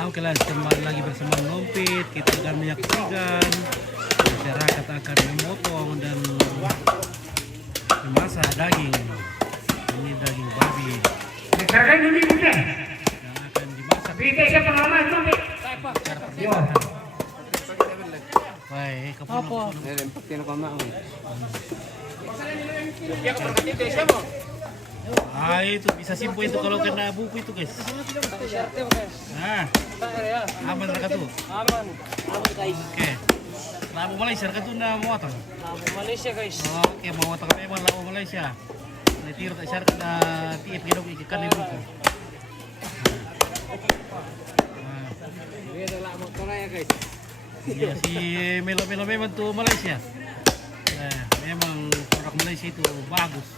Oke lah, kembali lagi bersama Ngompit. Kita akan menyaksikan masyarakat akan memotong dan memasak daging. Ini daging babi yang akan dimasak. Cara perjalanan. Baik, apa? Itu bisa simpul itu kalau kena buku itu guys. Nah, aman mereka tuh. Aman guys. Oke. Labu Malaysia mereka tuh na mau atang. Labu Malaysia guys. Oke, mau atang memang labu Malaysia. Nanti tak syarat na tiap hidup ikan itu. Ini adalah motornya ya guys. Iya si Melo memang tuh Malaysia. Memang produk Malaysia itu bagus.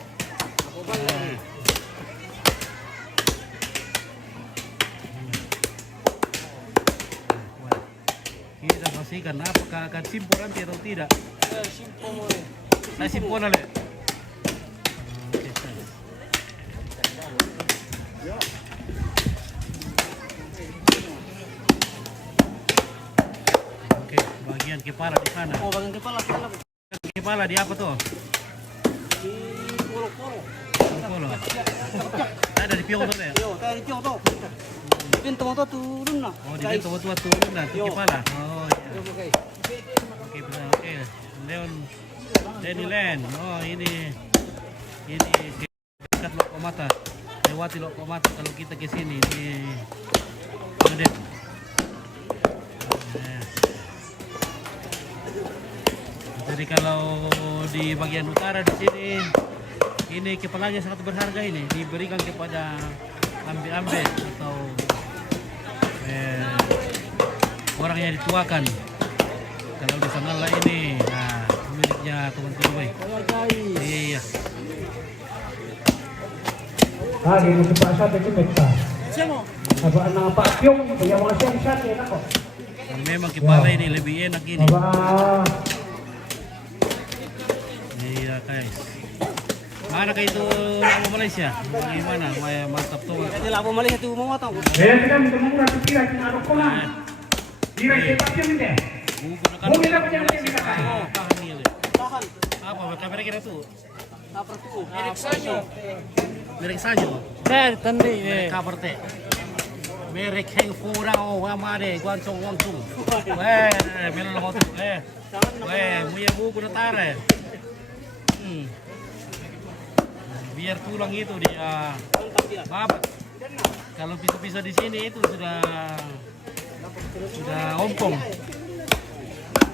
Kita pastikan apakah akan simpul nanti atau tidak. Simpul boleh. Saya simpul ale. Oke, bagian kepala di sana. Oh, bagian kepala. Kepala di apa tuh? Di polo. Polo. Ada di piong tuh ya? Yo, tadi di piong tuh. Pintu motor turun lah. Oh, di pintu tua turun lah, tuh kepala. Oh iya. Guys. Oke, benar. Oke. Denilen. Oh, ini dekat Lokomata. Lewati Lokomata kalau kita ke sini di Ngadet. Jadi kalau di bagian utara di sini ini kepalanya sangat berharga, ini diberikan kepada ambe-ambe atau orang yang dituakan. Kalau di sana lah ini, nah miliknya teman-teman. Iya. Di musim pasar itu pesta. Apa anak Pak Pyong punya mga siyang ya nako. Memang kepala ini lebih enak ini. Iya guys. Mana kayak itu labu Malaysia? Gimana? Mantap tuh. Ini labu Malaysia tuh mau tahu. Kita muna tira kina ko na. Tira ke Pyong deh. Mungkin apa yang kita katakan? Tahan nih. Tahan. Apa kamera kira tuh? Apa tuh? Merek saja. Saya tadi. Cover teh. Merek heng furang wamade guancong wangcung. Meron lang tuh. Muya buku na tare. Biar tulang itu dia babat. Kalau bisa di sini itu sudah ompong.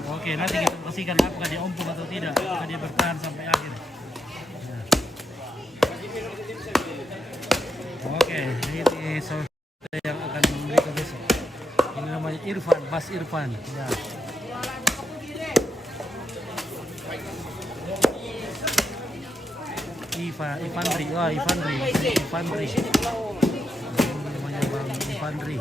Oke, nanti kita pastikan apakah dia ompong atau tidak, apakah dia bertahan sampai akhir. Oke, ini saudara yang akan membeli besok. Ini namanya Irfan, Mas Irfan. Ya. Ivandri. Ini namanya Bang Ivandri.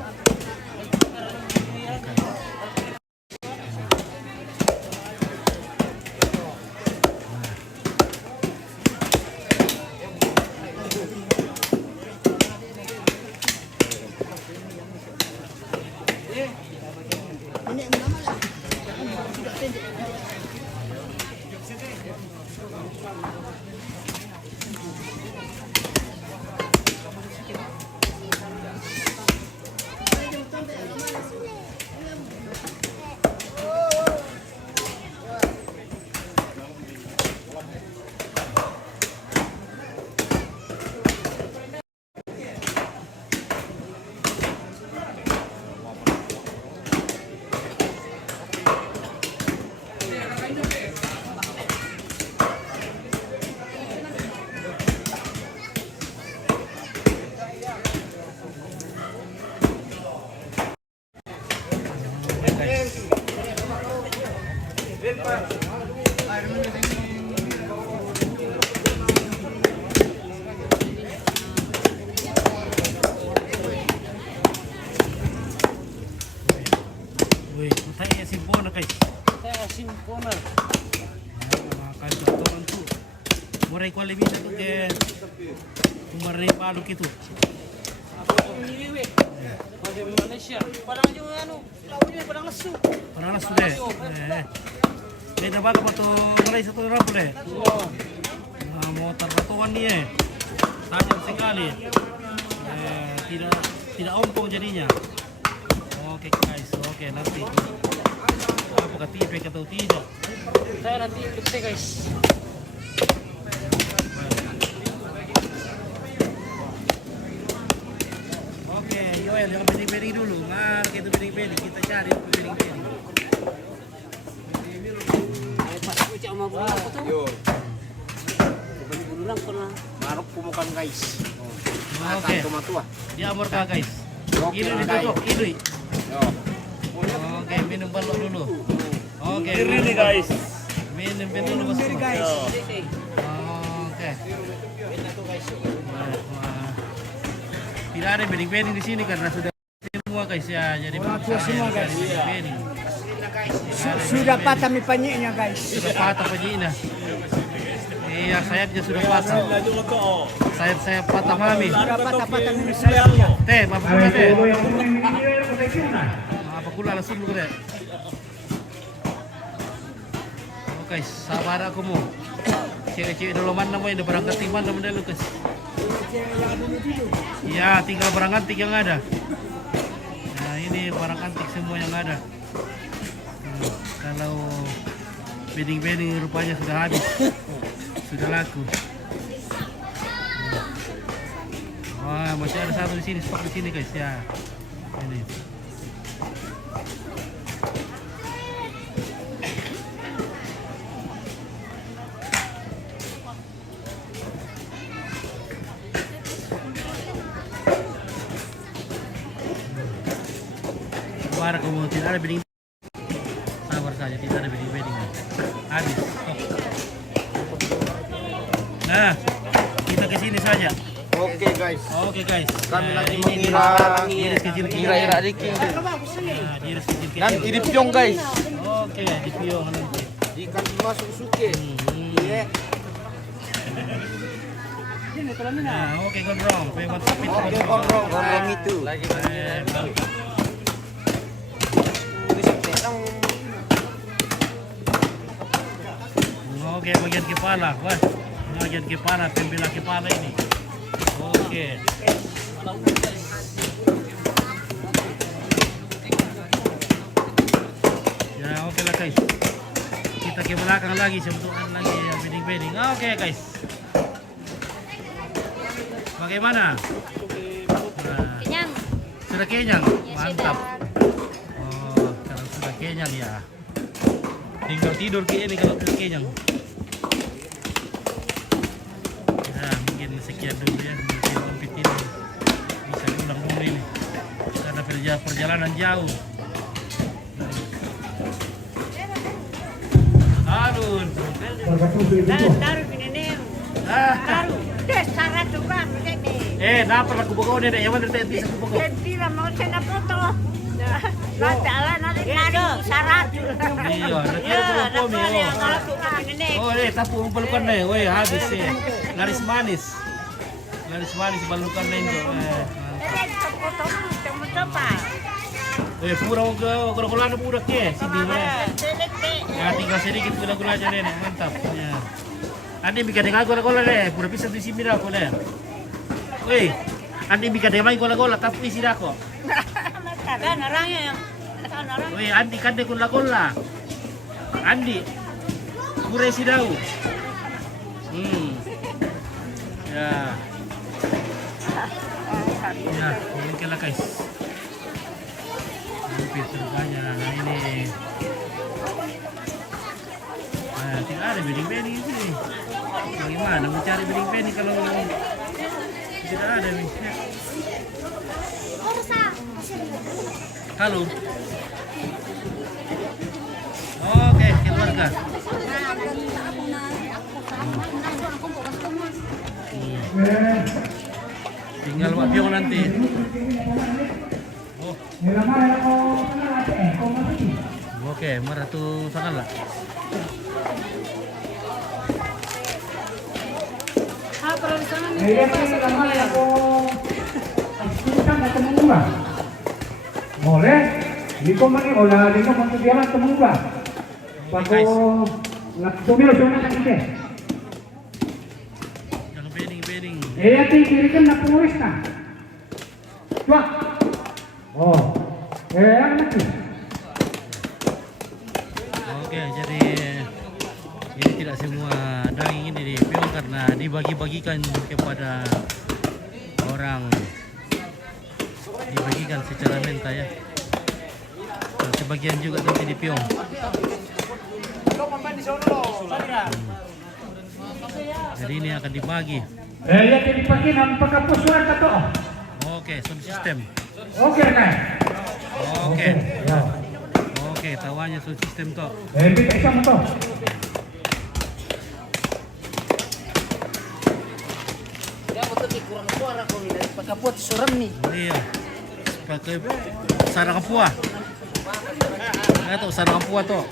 Wih, kutanya simpona guys. Simpona. Makan betul tuh. Murai kuali bisa tuh ke Umaray Paluk itu. Ako yung niliwi. Kasi Malaysia. Padang juga anu, lautnya padang lesu. Parang na sudah. Ini na bago pa to ngalay sa to rapo deh. Mau terpatuan dia. Sayang sekali. Tidak ompong jadinya. Oke guys, oke nanti. Apakah tipik atau tidak? Saya nanti ikut guys. Oke, Yoel jangan bening-bening dulu. Mari kita bening-bening, kita cari bening-bening. Pas ucap sama bulan aku tuh. Yo, Bulan pernah. marok pumukan guys. Oke, Tua. dia amorka guys. Oke, Ini guys. ditutup, ini. Yo. Oke, minum balok dulu. Oke, Ini guys. minum dulu mas. Oke. Wah. Tidak ada bening-bening di sini karena sudah semua guys ya. Jadi semua guys. Sudah patah mi panyiknya guys. Sudah patah panyiknya. Iya, sayapnya sudah patah. Sayap patah mami. Sudah patah mi sayapnya. Teh, apa pula teh? Todo yang pemain video yang kena. Apa pula langsung dulu deh. Oke, sabar aku mau. Cewek-cewek dulu mana mau yang berangkat timan teman dulu guys. Ya, tinggal barang antik yang ada. Nah, ini barang antik semua yang ada. Kalau bening-bening rupanya sudah habis. Sudah laku. Wah, masih ada satu di sini, stok di sini guys ya. Ini. Sabar kamu, tidak ada bening. Sabar saja, tidak ada bening-bening. Habis. Stok. Nah, kita ke sini saja. Oke guys. Oke guys. Kami Nah, lagi ini mengira iris kecil-kecil. kira-kira dikit. Nah, iris kecil-kecil. Dan ini piong guys. Oke, di piong nanti. Ikan masuk suke. Iya. Nah, oke gondrong. Memang sapit. Oke, gondrong itu. Oke, bagian kepala. Wah, bagian kepala, pembela kepala ini. Oke. Ya, oke lah guys. Kita ke belakang lagi, sebetulnya lagi ya bening-bening. Oke guys. Bagaimana? Nah, Kenyang. sudah kenyang? Ya, Mantap. sudah. Oh, kalau sudah kenyang ya. Tinggal tidur ke ini kalau sudah kenyang. Nah, mungkin sekian dulu ya. Mungkin kompet ini bisa diulang dulu ini. Karena perjalanan jauh. Aduh. Taruh pinene. Ah, Taruh. Des sangat juga begini. dapat aku bawa ini deh. Yang mana tadi bisa aku bawa? Jadi mau saya foto. Nanti ala nanti nado syarat. Iya, nakira ko po mi. Kalau sudah pinene. Oh, tapu balukan na eh. Weh, habis eh. Laris manis. Laris manis balukan na itu. Foto temu coba. Pura ke gula-gula na pura ke. Sini weh. Ya, tinggal sedikit gula-gula aja nenek. Mantap. Ya. Andi bikin dengan gula-gula deh. Pura bisa di sini aku deh. Weh, Andi bikin dengan gula-gula tapi isi aku. Kan orangnya yang kan orang. Weh, Andi kan deh gula-gula. Andi, pura isi daun. Ya. Ya, oke lah guys. Hampir terbanyak ini. Nah, tidak ada bening-bening di sini. Bagaimana mencari bening-bening kalau tidak ada nih? Halo. Oke, keluarga. Tinggal Pak Piong nanti. Oh. Oke, marah tuh sangat lah. Kalau di sana Boleh. Liko mani olah liko mantu dia lah temen gua. Pago tumilo siya na kasi. Jangan beding. Ati kiri kan na pulis na. Tuh. Oh. Anak ni. Oke, jadi ini tidak semua daging ini dipiong karena dibagi-bagikan kepada orang, dibagikan secara menta ya. Dan sebagian juga nanti dipiong. Jadi ini akan dibagi. Ya jadi pagi nampak surat atau? Oke, sound system. Oke kan. Oke, Ya. oke, tawannya sound system toh. Bisa isa mo to. Kurang suara kau ini dari pakapot suram nih. Iya, pakai sarang kapua. Itu sarang kapua toh.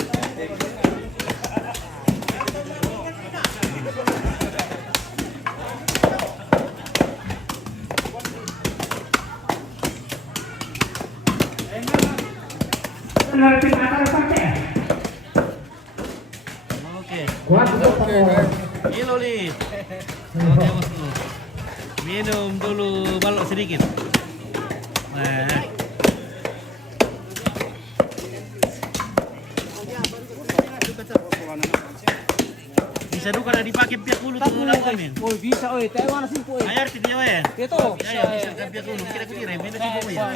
Natin akan pakai. Oke. Kuat itu guys. Iloli. Oke, bosku. Minum dulu balok sedikit. Nah. Bisa duka na dipakai pihak dulu tuh lagu ini. Oh, bisa oi. Tayo mana sih, poy? Ayar ti dia we. Ito. Ya, bisa kan pihak dulu. Kira-kira minum di bawah ya.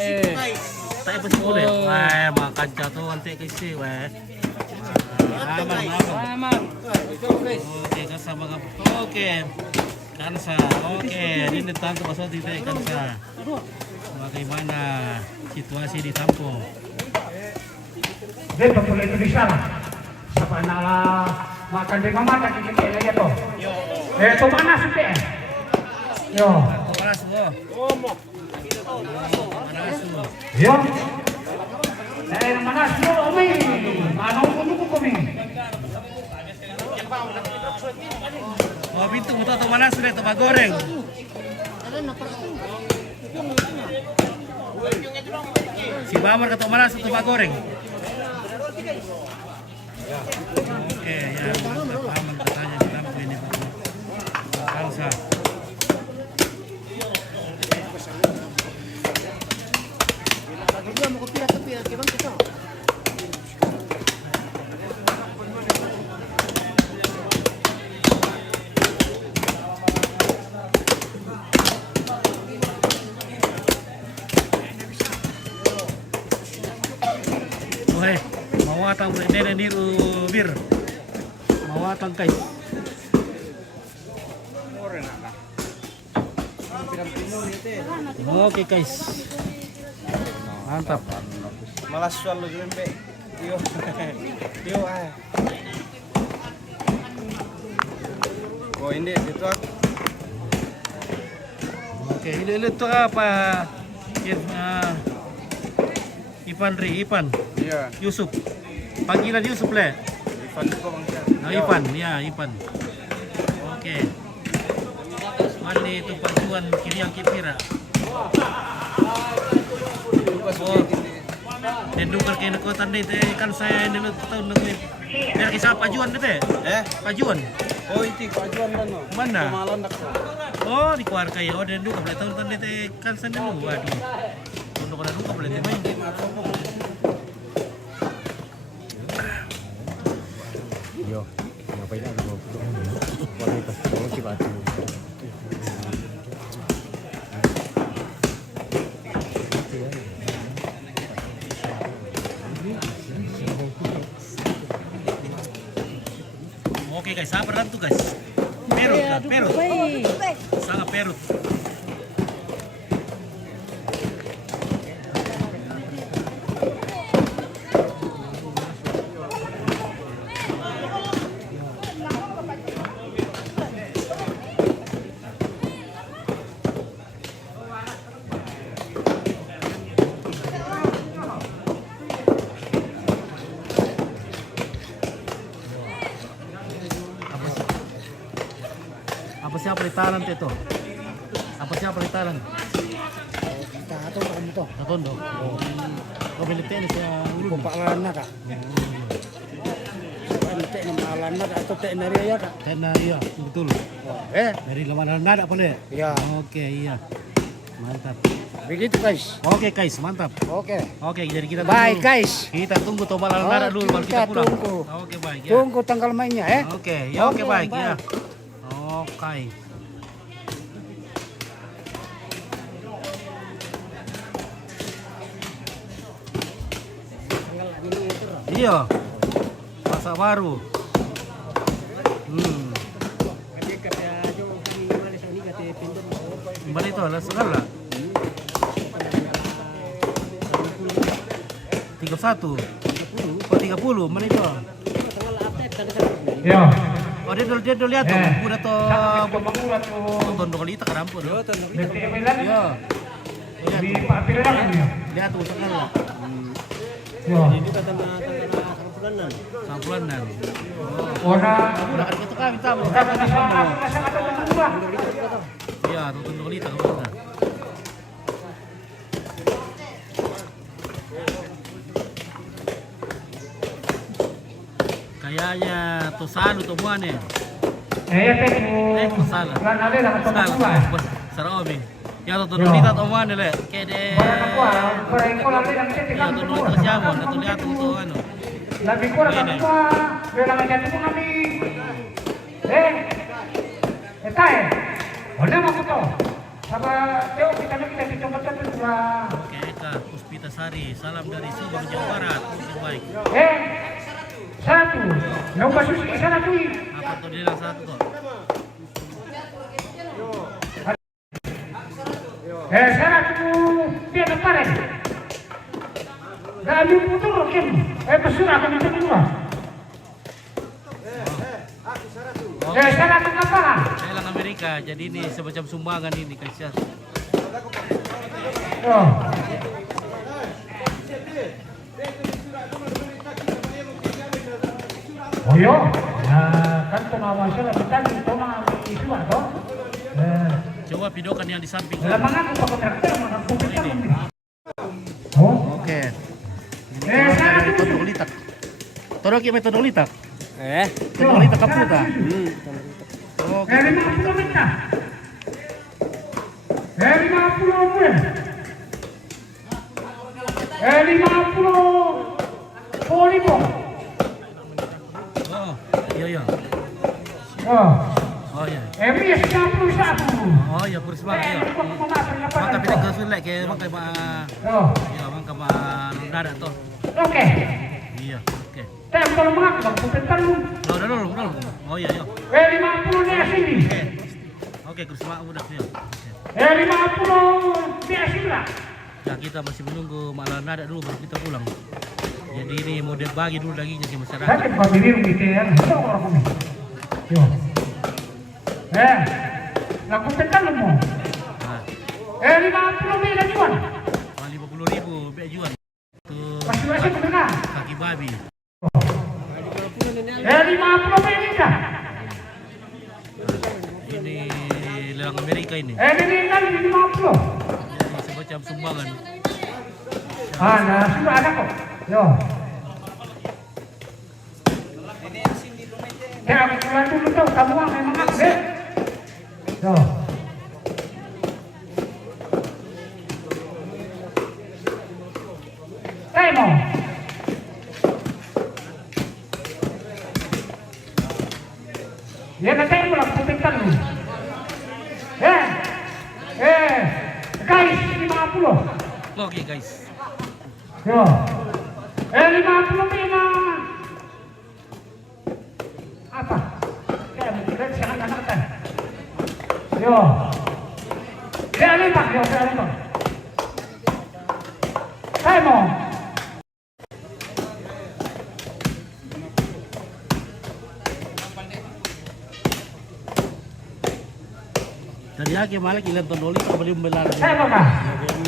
Saya pasti boleh. Wah, makan jatuh nanti kasi weh. Aman. Aman. Oke, kansa mga. Oke. Kansa. Oke, ini tangkap pasal tidak kansa. Bagaimana situasi di Tampung? Dia patuloy itu di sana. Sapa na makan di mama tak kita lagi to. Itu mana sih? Yo. Panas lo. Yo. Mana sih Umi? Mana ko kami? Oh, pintu mo to mana sudah to goreng. Si Bamar ke mana to goreng. Oke, ya. Aman katanya di Tampung ini. Kansa. Oke, mawatang nene niru bir. Mawatang guys. Oke guys. Mantap. Malas selalu jembe. Yo. Yo ah. Oh ini itu Oke, ini tuh apa? Ipan. Iya. Yusuf. Panggilan Yusuf le. Ivan itu bangsa. Nah, Ipan. Oke. Mandi itu Pak Juan Kiriang Kipira. Oh. Dan dukar kayak nakutan deh kan saya ini lu tahun nungguin. Biar kisah Pak Juan deh. Pak Juan. Oh itu kajuan kan. Mana? Malam nak. Oh, di keluarga ya. Oh, dan dukar boleh tahun deh kan saya dulu. Waduh. Untuk ada dukar boleh teh main. Yo, ngapain ada mau kualitas si batu. Oke guys, sabar tuh guys. Perut. Sangat perut. Apa siapa pelitaran itu? Apa siapa pelitaran? Tato kamu to. Tatondo. Kau beli tenis ya ulun. Bapak lana kak. Kan tek nama lana atau tek nari ya kak. Karena iya betul. Dari Lemana nada boleh. Ya. Oke iya. Mantap. Begitu guys. Oke guys, mantap. Oke. Oke, jadi kita Baik tunggu. guys. Kita tunggu tombal nada dulu baru kita Kita pulang. tunggu. Oke baik ya. Tunggu tanggal mainnya ya. Oke, ya oke Oke, baik ya. baik. Oke. Iya. Masa baru. Kembali itu adalah segala. 31. Oh 30, mana itu? Yo. Oh dia dulu lihat tuh, udah tuh Pembangunan tuh. tondok lita kerampo tuh. Detik Milan. Iya. Di Pak Firdan ya. Lihat tuh segala. Yo. Sampulanan. Warna Udah kan kita kami tahu. Iya, tuh tondok lita kerampo. Kayaknya tuh salu tuh buane. Tuh salah. Salah. Sarabi. Ya tuh tondok lita tuh buane le. Kede. Ya tuh tondok jamon, tuh lihat tuh anu. Lebih kurang apa? Bilang aja tuh kami. Etai. Boleh mau tuh. Sama Teo kita coba dua. Oke, Eka Puspitasari. Salam dari Subang, Jawa Barat. Oke, baik. Satu. Lomba susi ke sana tuh. Apa tuh dia yang satu tuh? Sana tuh dia kemarin. Gak putus rokem. Pesurah kami kedua. Sana tuh apa? Thailand Amerika. Jadi ini semacam sumbangan ini kasih. Oh yo, kan penawar saya kita itu mah isu atau? Coba videokan yang di samping. Dalam mana aku pakai traktor mana aku kita ini? Oh, Oke. Ini tondok litak. Tondok yang tondok litak. Tondok litak kaputa. Oke. 50 meter. 50 meter. 50 polipo. Oh, iya iya. Oh, Oh iya. MS 61. Oh iya, bersemangat ya. Maka pindah ke Sulek ya, maka Oh, ya, maka nada tuh. oke. Iya, oke. Tempel mengaku aku tentang Dulu. Oh iya, iya. 50 di sini. Oke, bersemangat udah ya. 50 di sini lah. Ya kita masih menunggu malam nada dulu baru kita pulang. Jadi ini mau bagi dulu dagingnya ke masyarakat. Sakit Pak Biri gitu ya. Orang kami. Yo. Laku tentang lu mau. Nah, 50 miliar jual. 50.000 biar jual. Tuh Masih kena. kaki babi. 50 miliar. Ini lelang Amerika ini. Ini kan 50. Jadi semacam sumbangan. Nah, sudah ada kok. Yo. Ya, aku keluar dulu tuh. Kamu memang akses. Yo. Temo. Ya, katanya pulang putihkan lu. Guys, 50. Oke guys. Yo. 50 mina. Apa? Kayak mungkin jangan anak kan. Yo. Dia lipat, yo, dia lipat. Temo. Dari lagi malah kita tondoli tak boleh membelar. Temo kah?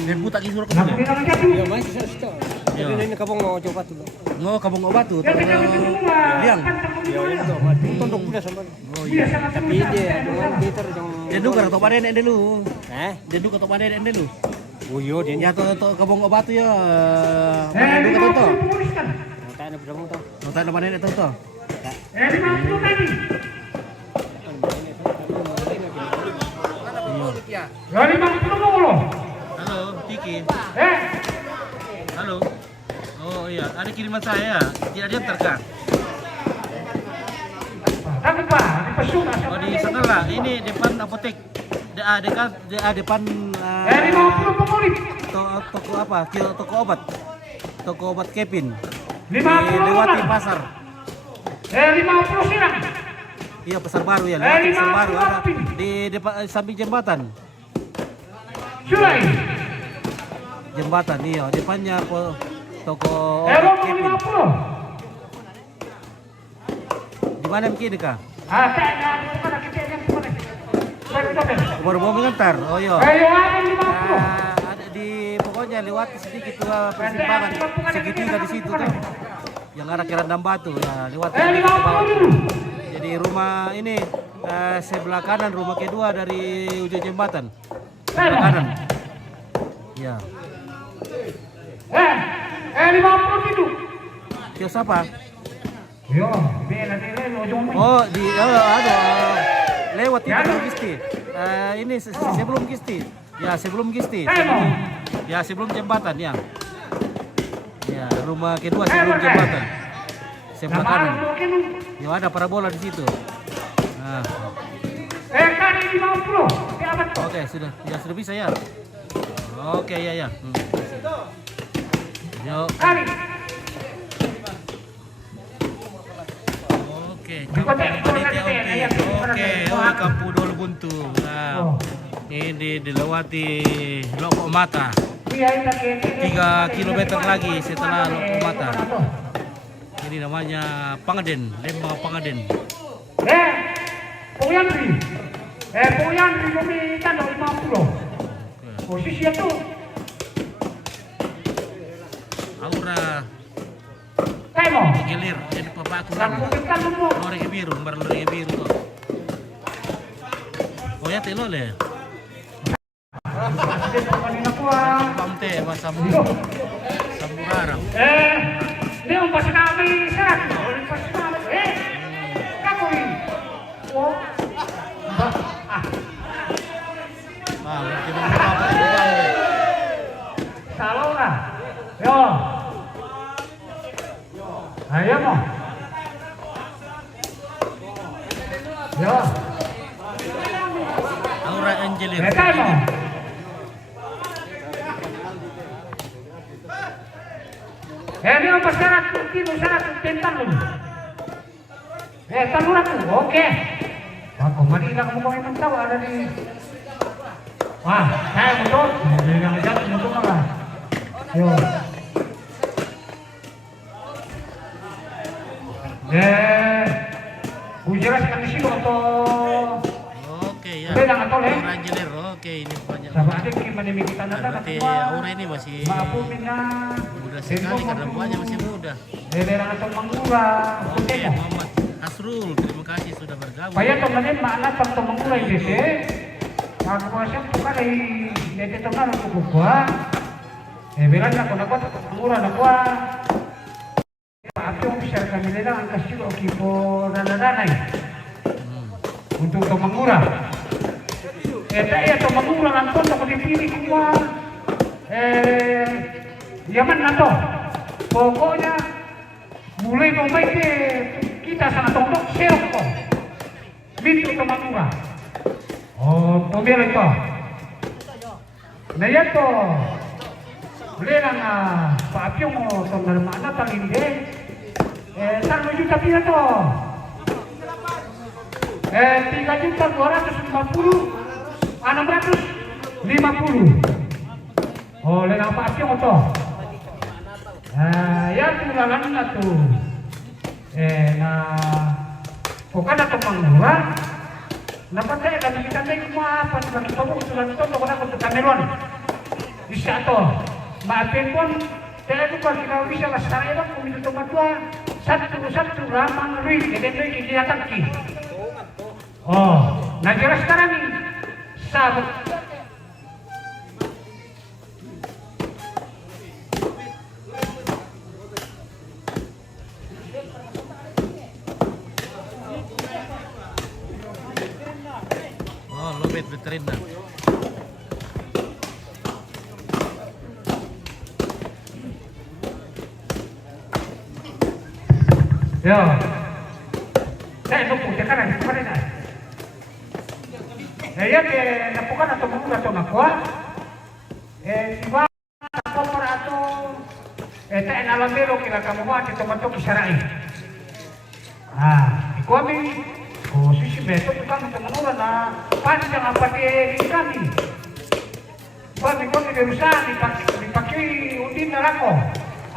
Dan buta kisur ke Nak sini. bilang aja tuh. Iya. Ini kabong mau coba dulu. Ngo kabung obat tuh. Ya, kita betul semua. Liang. Tondok punya sama. Oh Iya, iya. sangat Tapi dia dengan gitar yang Dan lu atau panen dulu. eh Dan lu atau panen dulu. Oh iya dia. Ya to kabong obat ya. Eh, Duka to. 50 penguruskan. Tak ada berapa tu. Nota na manen to to. 50 tadi. Ya 50 mulu. Halo, Tiki. Halo. Oh iya, ada kiriman saya. Tidak diantar kah? Tapi Pak, di Pesuna. Oh di sana lah. Ini depan apotek. Depan 50 pengurus. toko apa? Toko obat. Toko obat Kevin. 50 Lewati orang. pasar. 50 silang. Iya pasar baru ya. Lewati pasar baru ada 50 di depan samping jembatan. Sulai. Jembatan iya depannya toko obat Kevin. 50. Di mana mungkin kah? Kayaknya kemana kita yang kemana? Baru mau mengantar. Oh iya. Ayo ada 50. Ada di pokoknya lewati sedikit persimpangan segitiga di situ tuh. Yang arah ke Randam Batu ya lewati. 50 dulu. Jadi rumah ini sebelah kanan rumah kedua dari ujung jembatan. Sebelah kanan. Ya. 50 itu. Kios apa? Yo, bela ujung. Oh di ada lewat itu Gisti. Ini sebelum Gisti. Ya sebelum Gisti. Ya sebelum jembatan ya. Ya rumah kedua sebelum jembatan. Sebelah kanan. Ya ada parabola di situ. Nah. Kali 50. Siapa tuh? Oke sudah ya sudah bisa ya. Oke ya. Yo. Kali. Oke, panitia oke, oh Kampung Dolu Buntu. Nah, ini dilewati Loko Mata. 3 kilometer lagi setelah Loko Mata. Ini namanya Pangaden, Lembang Pangaden. Puyandri. Puyandri kami kan 50. Posisi itu. Aura Temo. Gilir, jadi papaku Lampu kan. kita lumpuh. Orang biru, baru orang biru kok. Oh ya telo le. Pamte bahasa Samburarang. Dia umpasa kami serat. Umpasa kami. Kamu ini. Oh. Berarti apa itu bang? Salah lah. Yo. Ayo mo. Yo. Aura Angelir. Betay mo. Ini ang pasyarat kung syarat kung tentang mo. Tanong ko. Okay. Ako, mali na ka mo kami ng tawa. Ada ni... Wah, kaya mo to. Hindi nga dyan. Mo to ka. Yo. Ujelas kami sih atau Oke ya. Beda nggak tol, Aura Angelir. Oke, ini banyak. sama adik gimana kita nanda Berarti Aura ini masih maafin na muda sekali karena buahnya masih muda. daerah atau mangura Oke, Muhammad Asrul, terima kasih sudah bergabung. Paya temenin mana atau mangura ini deh aku masih buka dari dede teman aku gua bilang aku nak buat mangura nak buat aku bisa kami lihat angka silo kipo dana untuk mangura itu mangura nonton aku dipilih semua Yaman nanto pokoknya mulai pemain kita sangat tongkok serok kok minta ke mangura oh pemilih itu nah ya to lelang Pak Apio mau tonggal mana talinde 3 juta pila to 3 juta 250 650 oh lelang Pak Apio to ya tulalan na to na bukan atau mangura napatay kami kita tayo kumapa lagi pa po tulan ito ako na kung Cameron isa to maapin po kaya ko pa sinawi siya kasarayang kung ito matwa satu ramang rin ito yung kinatagki oh nagkiras ka namin sabot keren dah. Yo. Saya lupa tekan di kemarin. Ya que napukan atau mengura atau nakwa. Tiba kopor atau en alamero kila kamu buat itu bentuk kisarai. Kami sisi besok kami mengura na panjang apa di kami. Kami berusaha dipakai undin narako.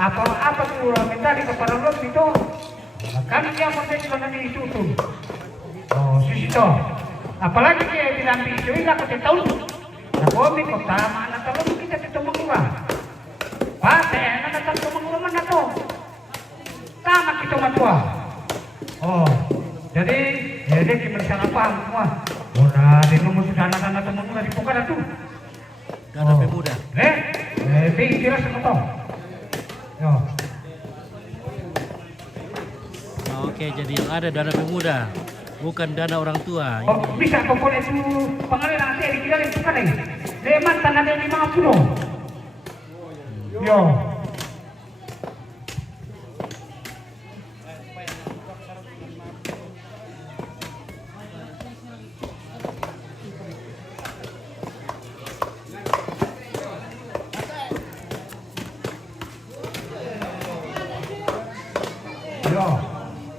Apa tuh minta di kepada Allah itu. Kami yang penting kalau nanti itu tuh. Sisi itu. Apalagi dia bilang di Jawa kita tahu. Nah, kami kota mana tahu kita mengura. Pasti enak kita mengura mana tuh. Sama kita matua. Jadi kita apa semua. Udah di nomor sudah anak-anak mengura di Pokara tuh. Dana pemuda. Kira seperti. Yo. Oke, jadi yang ada dana pemuda, bukan dana orang tua. Bisa komponen itu pengaliran nanti dikira itu kan ini. Leman tanah dari 50. Yo.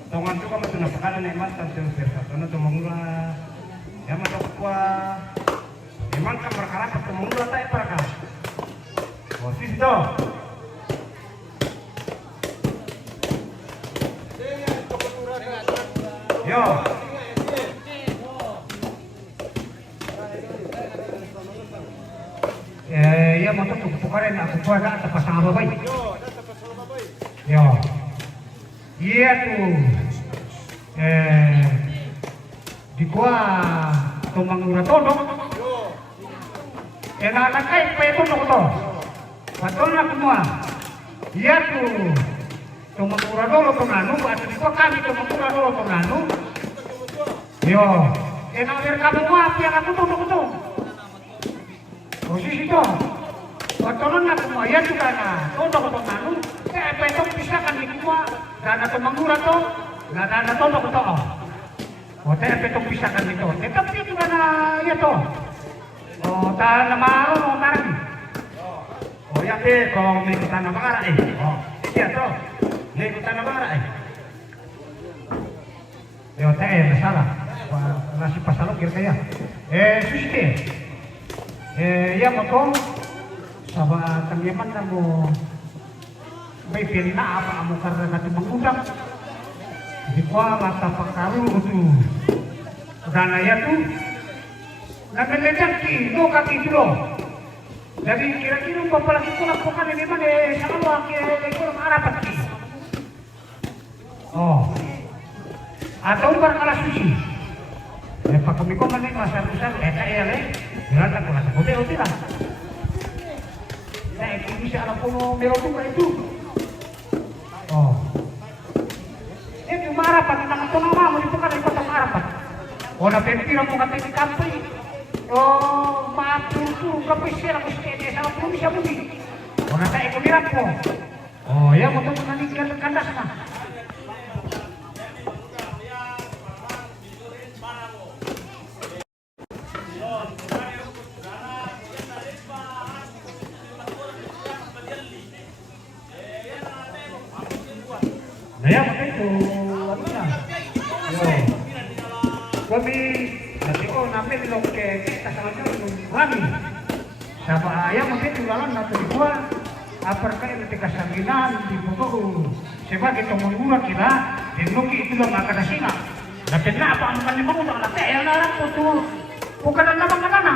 Tongan tu kami tunang pakanan ni mantan tu serta tunang tu mengula. Yang mana kuah. Memang kan perkara tu mengula tak perkara. Sis tu. Yo. Ya motor tu pakaran aku kuah dah tak pasang apa baik. Yo. Iya tuh, di gua tumang todong, anak kayak peto tuh, betul lah semua. Iya tuh, tumang dolo tuh nanu, atau di gua kami tumang dolo tuh nanu. Yo, enak biar kamu apa yang aku tuh. Posisi tuh, betul lah semua. Iya juga nah, tuh nanu. Peto bisa kan di gua. Dana to mangura to, na dana to no to. Hotel peto bisa kan itu. Tetap itu dana ya to. Dana maro no tarang. Ya te kalau may tanah mangara iya to. May tanah mangara Yo te masalah. Nasi pasalo kira-kira. Susi. Ya mo sama tangyaman na mo may pilih na apa amo karena natin mengundang di kuah mata pakaru itu dana ya tuh nagaletan kilo kaki kilo jadi kira-kira papalagi ko lang po kami naman sa kalwa kaya ko lang arapat ki atau barang susi pak kami ko man masar-masar kaya bilang ko lang hotel lah nah ini bisa alam ko meron ko itu itu marapat nakatulong mo dito ka rin ko sa marapat napipira mo ka tayo kampay matuto kapay siya ako siya sa probinsya mo natayo ko nilang po yan mo ito nanigyan ng kandas na Nah, itu apa na? Kami nanti namin lo ke kasama nyo kami. Sama ayam mungkin jualan na tuwa. Apar kayo nanti kasanginan di buko. Sebagai tumulungan kita, dinuki itu lang makakasina. Nanti na apa ang kanimang utang na kaya na po to. Bukan na naman kanana.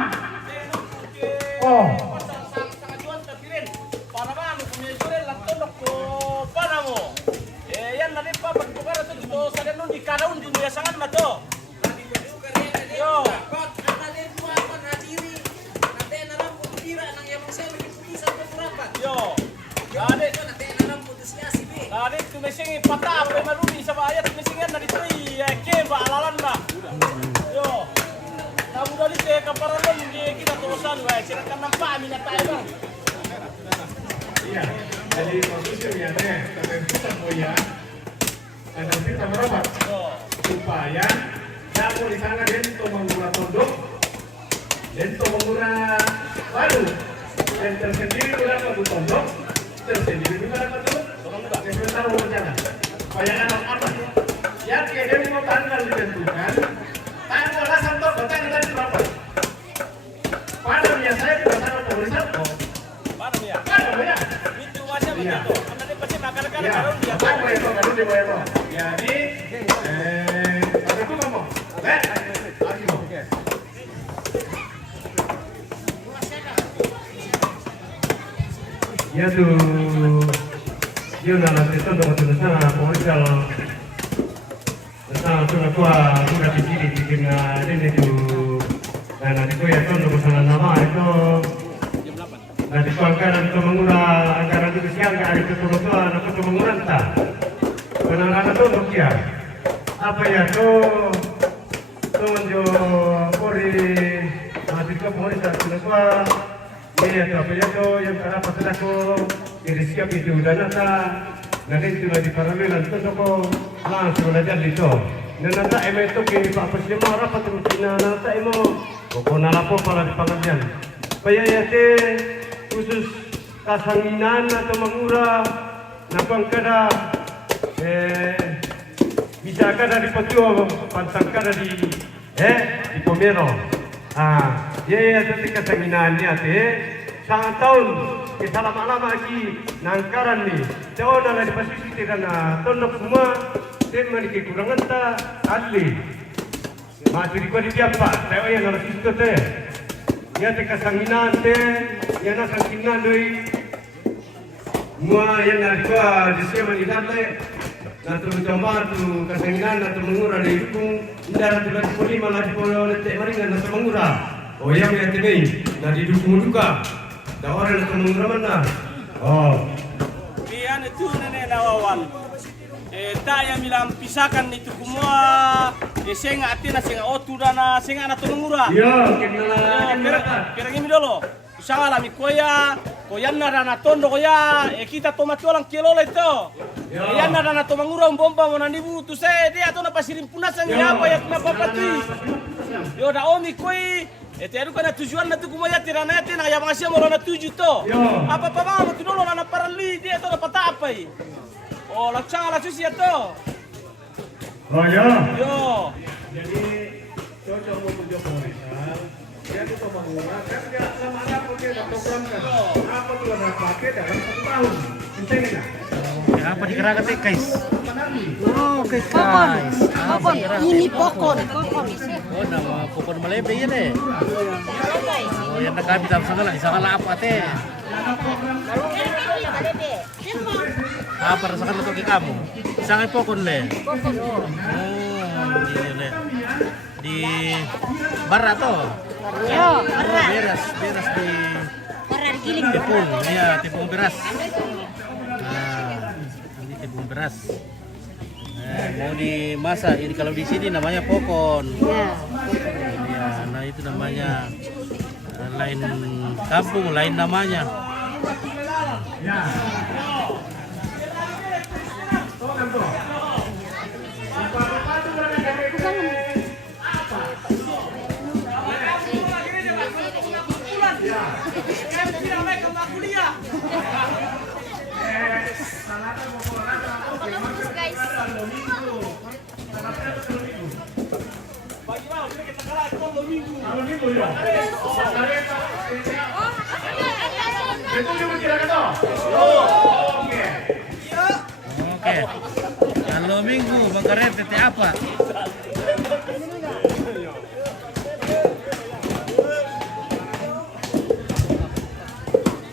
Sangat mato. Yo. Yo. Dali tumising pata apa marumi sa bayat tumisingan na dito ke baalalan ba. Yo. Kamu dari kaparan kita terusan, silakan nampak minat tayo. Iya, jadi posisinya teh kita ya. Dan kita merobat supaya dapur di sana dento menggunakan tondok, dento menggunakan baru, dan tersendiri menggunakan tondok, tersendiri menggunakan tondok. Sebentar rencana, supaya anak-anak yang dia mau tanggal ditentukan, tanggal langsung toh bertanya tadi berapa? Pada biasanya di sana tulisan Mana ya? ya. Itu macam begitu. Nanti pasti makan-makan baru dia. Jadi, ada tu ngomong. Ya tu, dia nak nanti tu dapat tulisan polis kalau tentang tu nak kuah sudah di sini di kena ini tu, dan nanti tu ya tu untuk pesanan nama itu. Nah, di anggaran itu mengurang anggaran itu siang hari itu kebetulan aku itu mengurang tak penanganan itu untuk dia apa ya tuh menjual pori masih ke pori satu neswa ini ya apa ya tuh yang karena pasal aku jadi siap itu dan nanti itu lagi paralel itu aku langsung belajar itu dan nanti emo itu kini pak presiden mau rapat terus nanti emo pokoknya lapor pada di pengadilan supaya ya khusus kasanginan atau mengurah napang kada bisa kada di Petua pantang kada di Pomero ya tadi kasanginan ni sangat tahun kita lama-lama lagi nangkaran ni jauh nala di posisi tidak na tondok semua dan memiliki kurangan tak asli masih di kau di apa saya yang nala situ ya te kasanginan ya na sanginan doi mua yang narikwa di sema ni date na tu jambar tu kasanginan na tu mengura di hukum ndara tu lagi poli malah di polo te maringan na tu mengura oh yang ya tebe na di dukung juga da orang na tu mengura mana oh Pian itu nenek nawawan. Tak yang bilang pisahkan itu semua. Senga atina senga otu dana senga na tumengura. iya kenala Kira gini dulu. Usang alami koya na dana tondo koya. Kita tomat orang kilo itu. Koya na dana tumengura bomba monanibu tu saya dia tu na pasirin punasan ya apa ya kenapa pati. Yo da omi koi. Adu kana tujuan na tu kumaya tirana tina ya masih mau na tuju to. Apa mau tu dulu na parali dia tu dapat apa i. Oh, laksana lah susi itu. oh ya Yo. jadi cocok untuk Jokowi dia itu mengurang kan dia lama-lama dia ada program kan apa tuh ada pakai dalam 1 tahun pentingnya Apa dikerahkan teh guys? Oh, okay guys. Pokon, ini pokon. Oh, nama pokon Malebe ya deh. Oh, yang nak kami dalam segala apa teh? Apa rasakan untuk kamu? Sangat pokon le. Oh, ini le. Di barat toh. Yo, Oh, beras di Orang giling. tepung, iya tepung beras. Nah, ini tepung beras. Mau dimasak, ini kalau di sini namanya pokon. Ya, nah itu namanya lain kampung, lain namanya. Oke. Kalau minggu bakaret tete apa?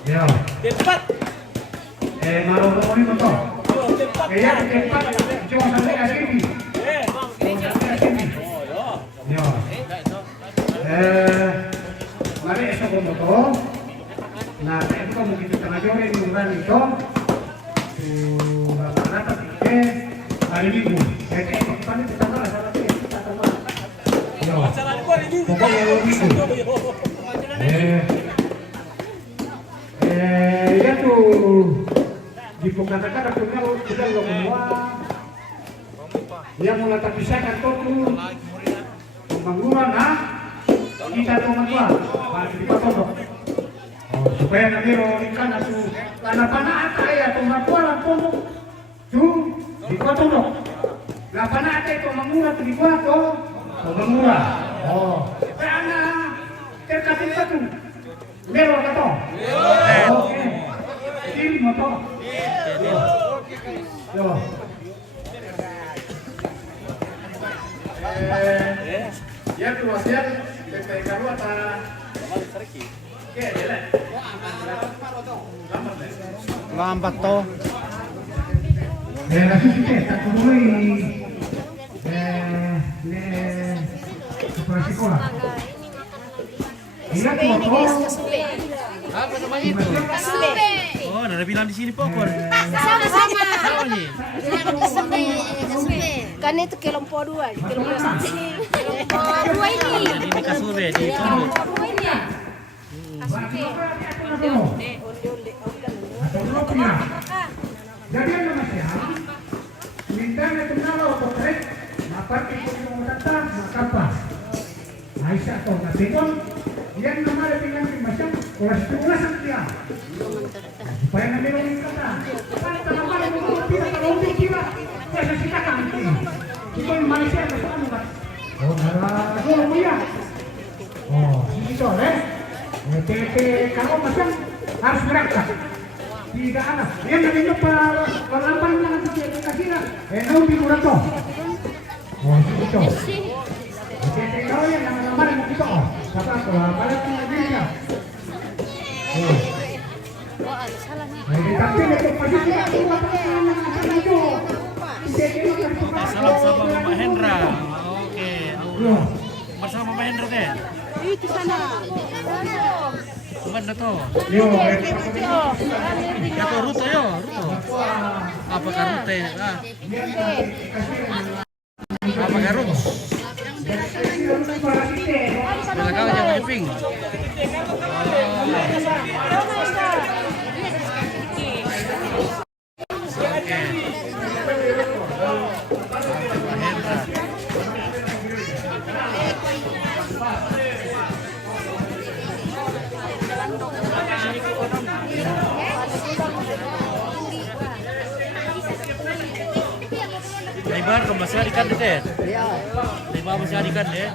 ya Tempat. mau ngomongin betul Tempat. ya tempat cuma sampai ke sini ya mari esok betul nah itu kamu gitu tengah jore mingguan itu rata-rata hari minggu jadi itu kan kita malah salah kita terima Masalah hari minggu. pokoknya begitu. Ya tuh di kata-kata sudah semua yang mulai pisahkan tuh pembangunan kita teman-teman masih dipotong supaya nanti ikan itu tanah-tanah ada ya teman-teman langsung tuh dipotong dong. Lapangan ada itu mengurang tuh dibuat tuh mengurang. Supaya anak terkasih satu lewat atau oke ini motor yo ya tuh wasiat PPK lu apa Lambat toh. Langsung kita mulai kepala sekolah. Iya tuh Apa namanya itu? Oh, ada bilang di sini popor. Sama-sama. Sama nih. Kan itu kelompok 2, kelompok 1 ini. Kelompok 2 ini. Ini kasube di Solo. Kelompok 2 ini. Jadi yang masih minta kenal atau trek, dapat ikut mendatang apa? Aisyah atau Nasikon yang nama dengan macam kelas 12 sekian. Supaya nanti orang kata, kan kalau itu tidak kalau kira, saya silakan. Itu Malaysia bersama kan. Oh, ada dulu ya. Oh, itu TP kalau macam harus berangkat. Tidak ada. Yang namanya perlapan yang nanti kasih lah. Naudi Murato. Oh, itu. TP kalau yang nama yang itu. Siapa kalau di Indonesia. Oh. Tapi itu pasti itu. Salam sama Mama Hendra. Oke. Bersama Mama Hendra deh. Itu sana. Mana tuh? Yo, Ya tuh Ruto yo, Ruto. Apakah Rute? Apakah Ruto? Belakang yang pink. Ibar ke masih ikan deh. Lima masih ikan deh.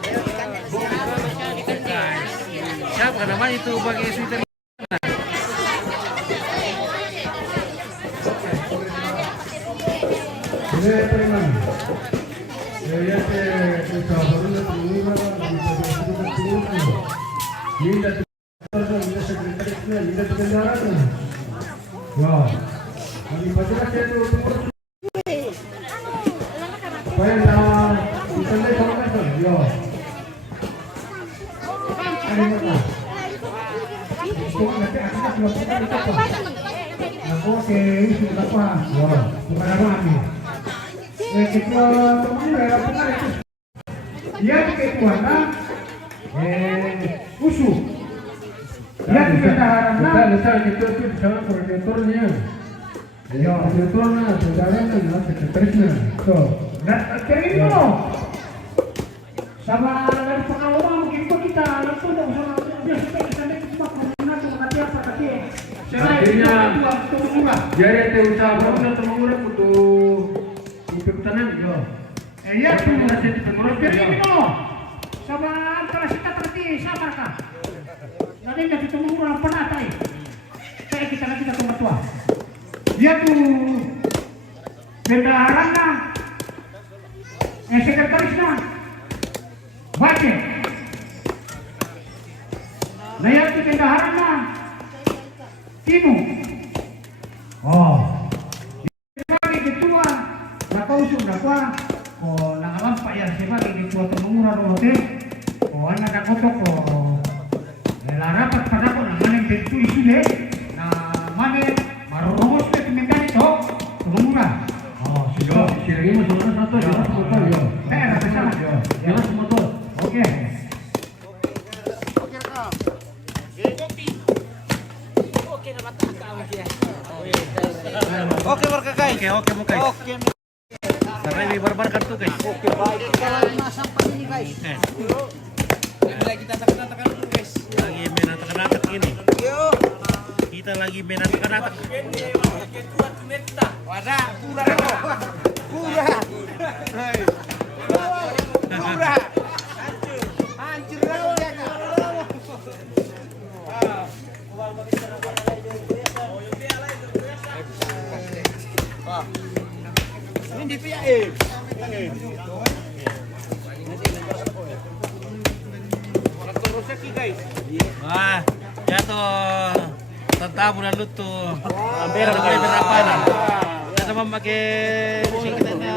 Siapa nama itu bagi sweeter? Usu. Ya kita itu sama koordinatornya. Ya, koordinatornya saudaranya sekretarisnya. Tuh. Nah, kirim dulu. Sama dari pengalaman mungkin itu kita langsung dong sama biasa kita cuma koordinator nanti apa tadi. Artinya jadi itu usaha untuk mengurus untuk pertanian yo. Iya tuh nanti pengurus kirim dulu. Sama antara kita terti sama kah? Nanti jadi tunggu pernah tay. Saya kita tunggu tua. Dia tuh bendaharana, sekretarisnya, baca. Nah yang itu bendaharana, Timo. Oh, sebagai ketua, nak kau sudah kuah. Oh, nak alam pak ya sebagai ketua temengurah rote. Oh, anak nak kotok oh. Rapat pada ko na maning bentu isu deh. Nah, mana marurungos ke tumengkan itu temengurah. Oh, sudah. Siragi mo sudah satu jelas betul yo. Rasa sama yo. Jelas betul. Oke. Oke warga guys. Oke mo guys. Oke. Sampai dibarbarkan tuh guys. Oke baik. Kalau masang pak ini guys. Kita tekan-tekan dulu guys. Lagi main atak-atak ini. Yuk. Kita lagi main atak-atak. Wadah, kurang. Kurang. Kurang. Hancur rawa ya. Ini di pihak Wah, jatuh. Tentamu dan lutu. Hampir berapa nah? Kita memakai mesin kita na.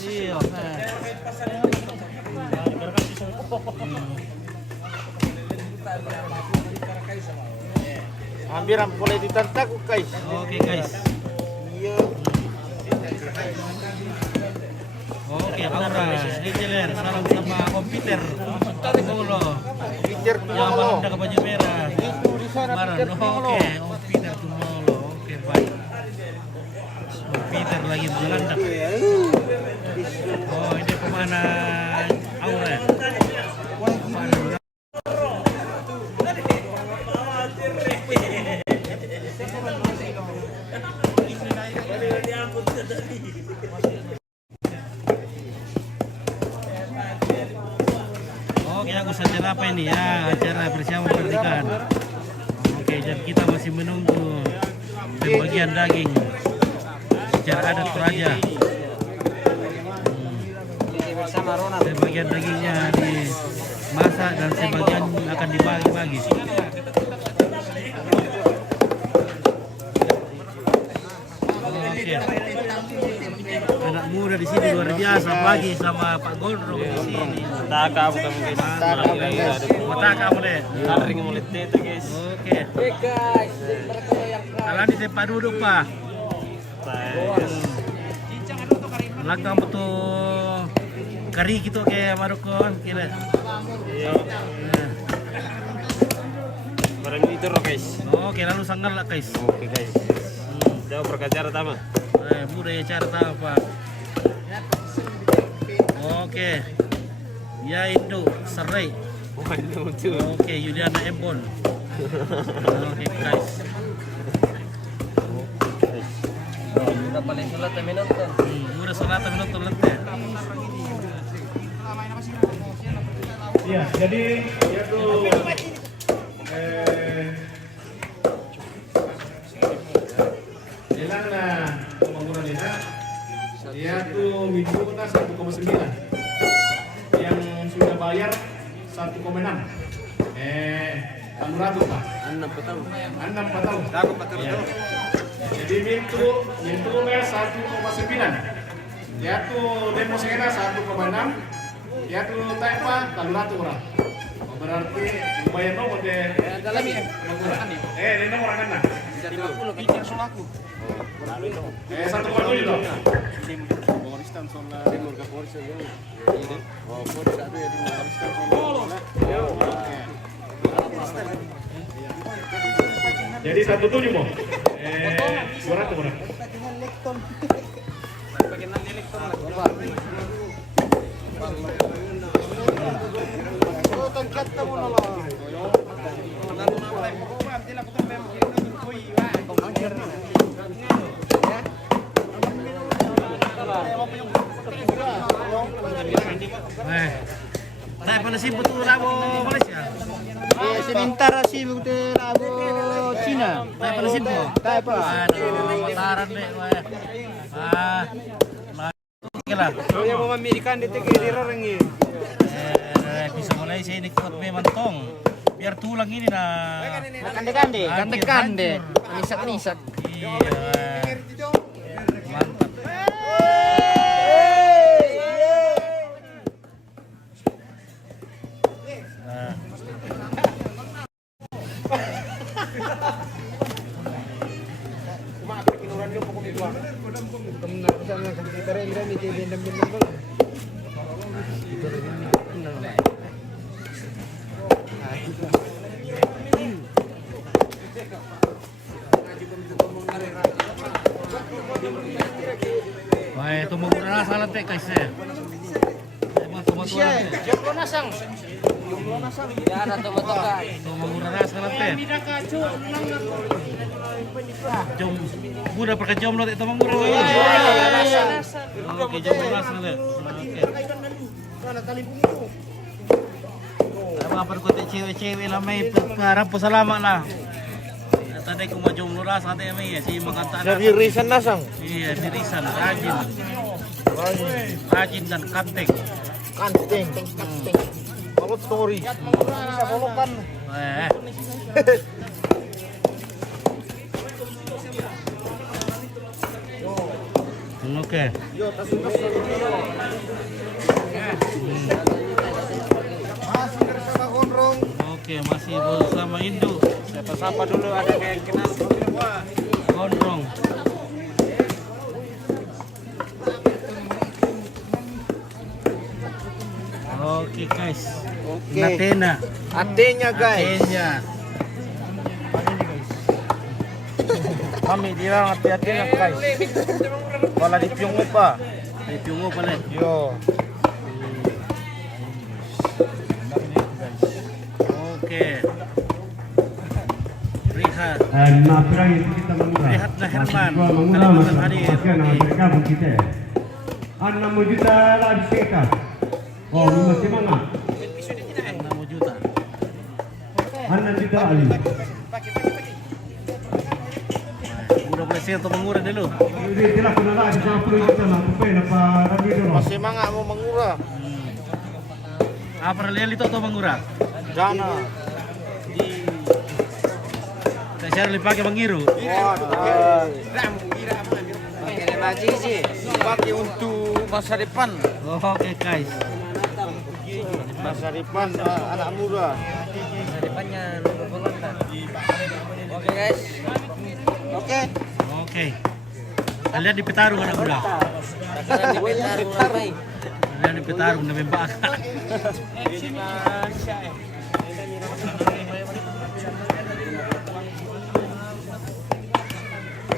Iya. hampir boleh ditentak guys. Oke guys. Oke, Aura, Engineer, salam sama komputer. Tolo. Pikir Yang malam udah ke baju merah. Kemarin, oke, komputer Tumolo. Oke, baik. Komputer lagi berjalan dah. Oh, ini kemana Aura? Oke, aku saja apa ini ya, acara persiapan pernikahan. Oke, jadi kita masih menunggu pembagian daging secara adat Toraja. Sebagian dagingnya dimasak dan sebagian akan dibagi-bagi. Oke. Anak muda di sini luar biasa, pagi sama Pak Gondrong di sini. Taka bukan guys. Mataka boleh. Taring mulut itu guys. Oke. Kalau di tempat duduk Pak. Langkah betul kari gitu kayak marukon kira. Iya. Barang itu loh guys. Oke, lalu sanggal lah guys. Oke guys. Jauh berkacara tama. Mudah ya cara tahu Pak. Oke. Ya Indo Serai. Bukan itu lucu. Oke, Yuliana Embon. Oke guys. Udah paling sulit tapi nonton. Udah sholat tapi nonton letnya. Iya, jadi yaitu jalan pembangunan ini yaitu minggu kita 1,9 yang sudah bayar 1,6 600 Pak 6 petang ya. Jadi minggu bayar 1,9 yaitu demo sekena 1,6 yaitu taipa 300 orang berarti bayar nomor deh ini nomor orang kan 50 pinjam solaku 1,7 loh jadi 1,7 mau 200 orang Saya pada sibuk tuh rabo Malaysia. Sebentar sih betul abu Cina. Saya pada sibuk. Taipa. Aduh, mataran deh. Oke lah. Saya mau memilihkan DTK di orang ini. Bisa Malaysia ini kuat memang tong. Biar tulang ini nah. Kande-kande, kande-kande. Nisak-nisak. Iya. Mantap. Wah, tumang mura salah teh guys ya. Emang tumang tua teh. Jomblo nasang. Ya ada tomat-tomat. Tumang mura salah teh. Jom, budak perkejom lo teh tumang mura. Oke, jomblo salah. Apa perkotek cewek-cewek lah mai harap selamat lah. Tadi aku mau jomblo ras ada ya si mengatakan. Dari Risan nasang. Iya, dirisan rajin. Rajin dan kantek. Kanteng. Kalau story. Bisa bolokan. Oke. Oke, masih bersama Indu. Siapa dulu ada yang kenal. Gondrong. Oke guys. Oke. Natena. Atenya guys. Atenya. Kami bilang hati-hatinya guys. Wala di piungo pa. Ay, piungo pala. Yo. Oke. Rihat. Napirang itu kita mengurang. Lihat lah Herman. Mahasiswa mengurang Kalimantan masa hadir. pasca nama Oke. bergabung kita. 6 juta lah di sekitar. Oh, masih mana? 6 juta. 6 juta ali. Udah boleh sale untuk mengurang dulu. Jadi jelas kena lah di 50 juta lah. Apa yang dapat rabi dulu? Masih manga mau mengurang. Apa real itu atau mengurang? Jana. Tak share pakai mengiru. Pakai lagi sih. Pakai untuk masa depan. Oke guys. Masa depan anak muda. Masa depannya nomor berlanda. Oke guys. Oke. Oke. Kalian di petarung anak muda. Sekarang di Petarung ramai. Kalian di petarung na membaka.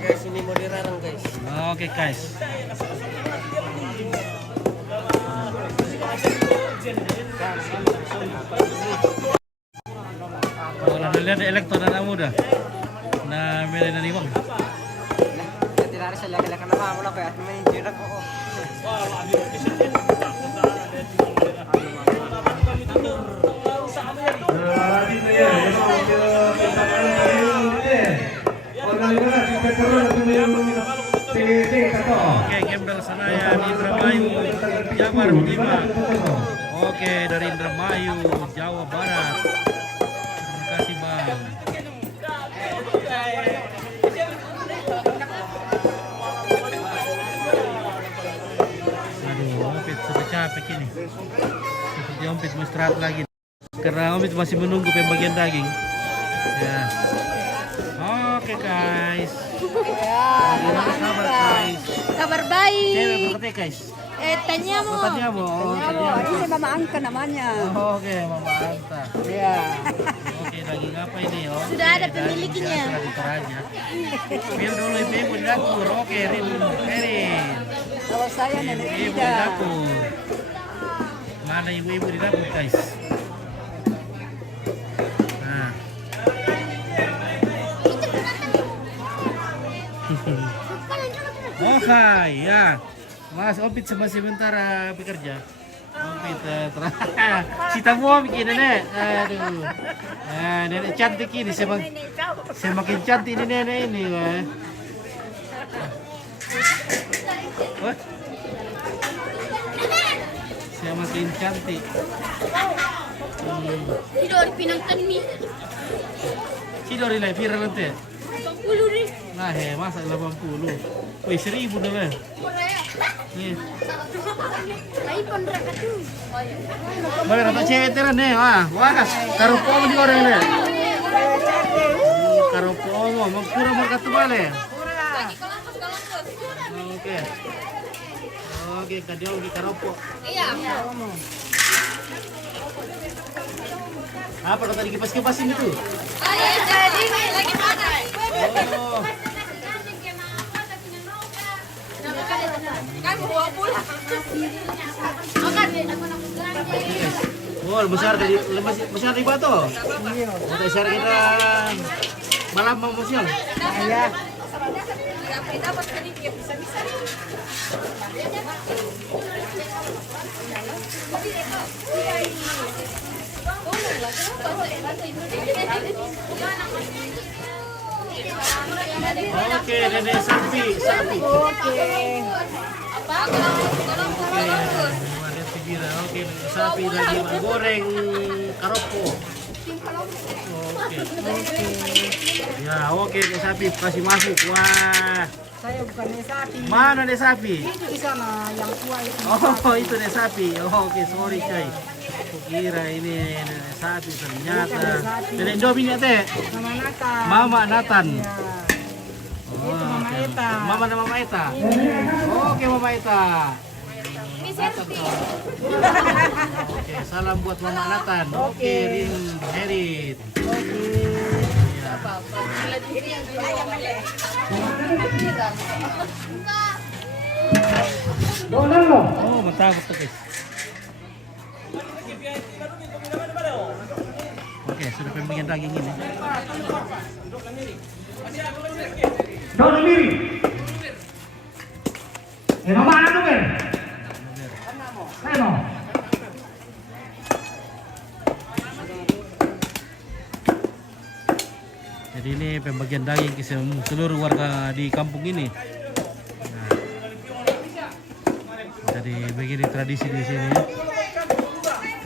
Guys ini mau dirarang guys. Oke guys. Kalau lihat elektron anak muda. Nah, milih dari bang. Tidak ada lagi-lagi nama mula kayak main jirak kok. Oke, gembel Senayan Indramayu, Jabar 5. Oke, dari Indramayu, Jawa Barat. Terima kasih bang. Aduh, Ompit sudah capek ini. Seperti Ompit mau istirahat lagi. Karena Ompit masih menunggu pembagian daging. Ya. Oke guys. Gimana kabar guys? Kabar baik. Cewek berarti guys. Tanya mo. Tanya mo. Ini si Mama Angka namanya. Oke, Mama Anta. Iya. Oke, daging apa ini? Oh, Sudah ada pemiliknya. Biasa aja. Biar dulu ibu di dapur. Oke, Erin. Kalau saya nenek Ibu di Ida. dapur. Mana ibu-ibu di dapur guys? Nah. Oh hai ya, Mas Opit masih sementara bekerja. Opit si tamu bikin nenek, aduh, nah, nenek cantik ini semakin cantik ini nenek ini, wah, semakin cantik. Tidur pinangkan mie. Tidur ini viral nanti. 80 nih. Nah, masa 80. Wih, 1000 dah lah. Nih. iPhone berapa tuh? Boleh dapat cewek teran nih. Wah, wakas. Karupo di orang ini. Karupo mau kurang berkat balik. Oke. Oke, kadiau di karupo. Iya. Apa kata dikipas-kipasin itu? Lagi pakai. Oh. Kan bawa pulang. Oh, besar dari besar di batu. Udah besar kita malam mau siang. Iya. Dapat sedikit bisa-bisa. Oke, Dede sapi. Oke, sapi lagi goreng karopo. Oke. Ya, oke, Dede sapi kasih masuk. Wah. Saya bukan sapi. Mana Dede sapi? Itu di sana yang tua itu. Oh, itu Dede sapi. Oh, oke, sorry, coy. Aku kira ini Dede sapi ternyata. Dede Indomie ini, Teh. Mama Nathan. Mama Nathan. Ya. Oh, Itu Mama oke. Eta. Mama dan Mama Eta. Oke, Mama Eta. Oke, salam buat Mama Nathan. Oke, Rin Herit. Ya. Dolan lo. Oh, mantap tuh, guys. Oke, sudah pembagian daging ini. Dolan sendiri. Mana tuh, Ber? Mana? Jadi ini pembagian daging ke seluruh warga di kampung ini. Nah, jadi begini tradisi di sini.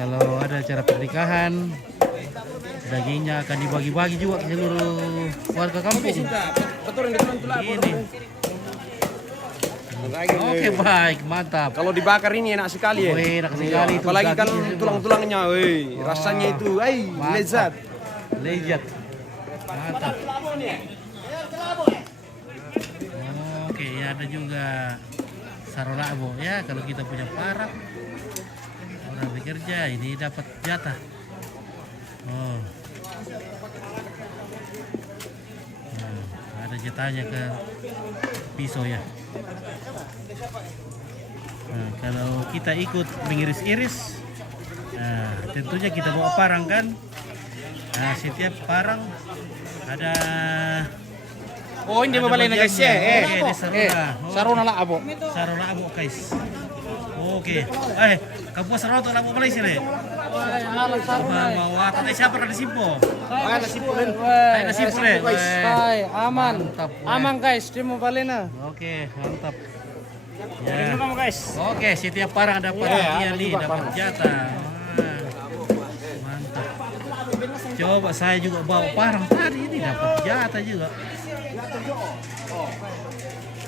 Kalau ada acara pernikahan, dagingnya akan dibagi-bagi juga ke seluruh warga kampung. Ini. Oke, baik, mantap. Kalau dibakar ini enak sekali ya. Wih, enak sekali itu Apalagi kan dagingnya semua. tulang-tulangnya, wih, rasanya itu, Mantap. lezat. Lezat. Mantap. Oke, ya ada juga sarolabo ya, kalau kita punya parang orang bekerja ini dapat jatah. Oh. Nah, ada jatahnya ke pisau ya. Nah, kalau kita ikut mengiris-iris, nah, tentunya kita bawa parang kan. Nah, setiap parang ada. Oh, ini ada mabalay na guys ya. bagiannya. Oke, ini sarona. Oh, Sarona lah abo. sarona abo guys. Oke. Kamu sarona to labo Malaysia le. Mau kata siapa dari Simpo? Ay, nasipulin. Ay, nasipo le. Hai, aman. Mantap. Aman guys, di mau balik na. Oke, mantap. Ya. Oke, setiap parang dapat bagian nih, dapat jatah. Wah, mantap. Coba saya juga bawa parang tadi ini dapat jatah juga.